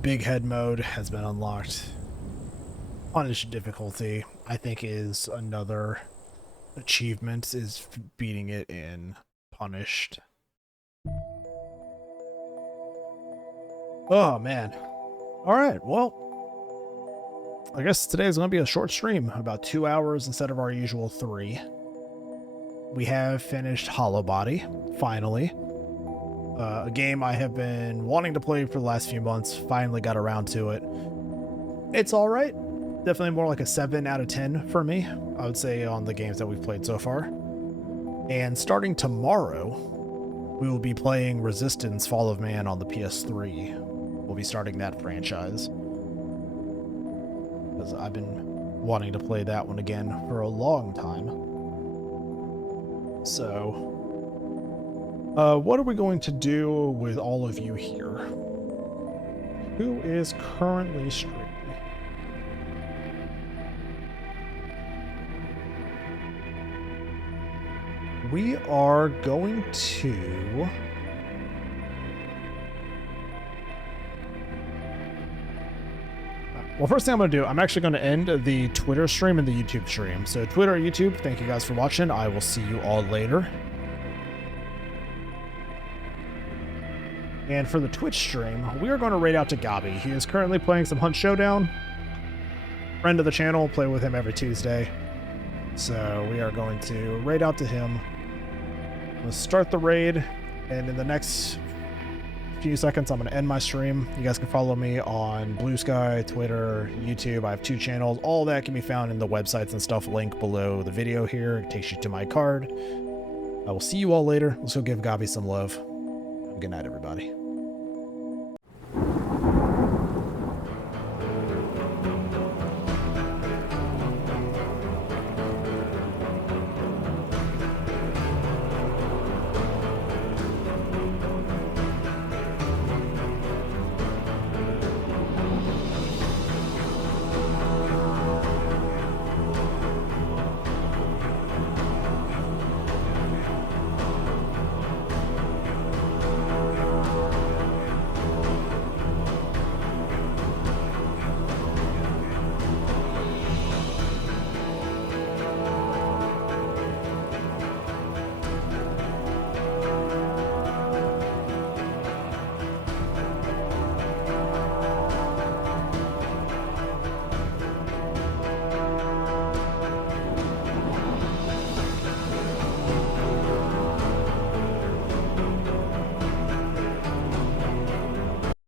Big head mode has been unlocked. Punished difficulty, I think, is another achievement, is beating it in punished. Oh man. Alright, well, I guess today is going to be a short stream, about 2 hours instead of our usual 3. We have finished Hollowbody, finally. A game I have been wanting to play for the last few months, finally got around to it. It's alright. Definitely more like a 7 out of 10 for me, I would say, on the games that we've played so far. And starting tomorrow, we will be playing Resistance Fall of Man on the PS3. We'll be starting that franchise, because I've been wanting to play that one again for a long time. So, what are we going to do with all of you here? Who is currently streaming? We are going to... Well, first thing I'm going to do, I'm actually going to end the Twitter stream and the YouTube stream. So Twitter and YouTube, thank you guys for watching. I will see you all later. And for the Twitch stream, we are going to raid out to Gabi. He is currently playing some Hunt Showdown. Friend of the channel, play with him every Tuesday. So we are going to raid out to him. We'll start the raid, and in the next few seconds, I'm going to end my stream. You guys can follow me on Blue Sky, Twitter, YouTube. I have 2 channels. All that can be found in the websites and stuff link below the video here. It takes you to my card. I will see you all later. Let's go give Gabi some love. Have a good night, everybody.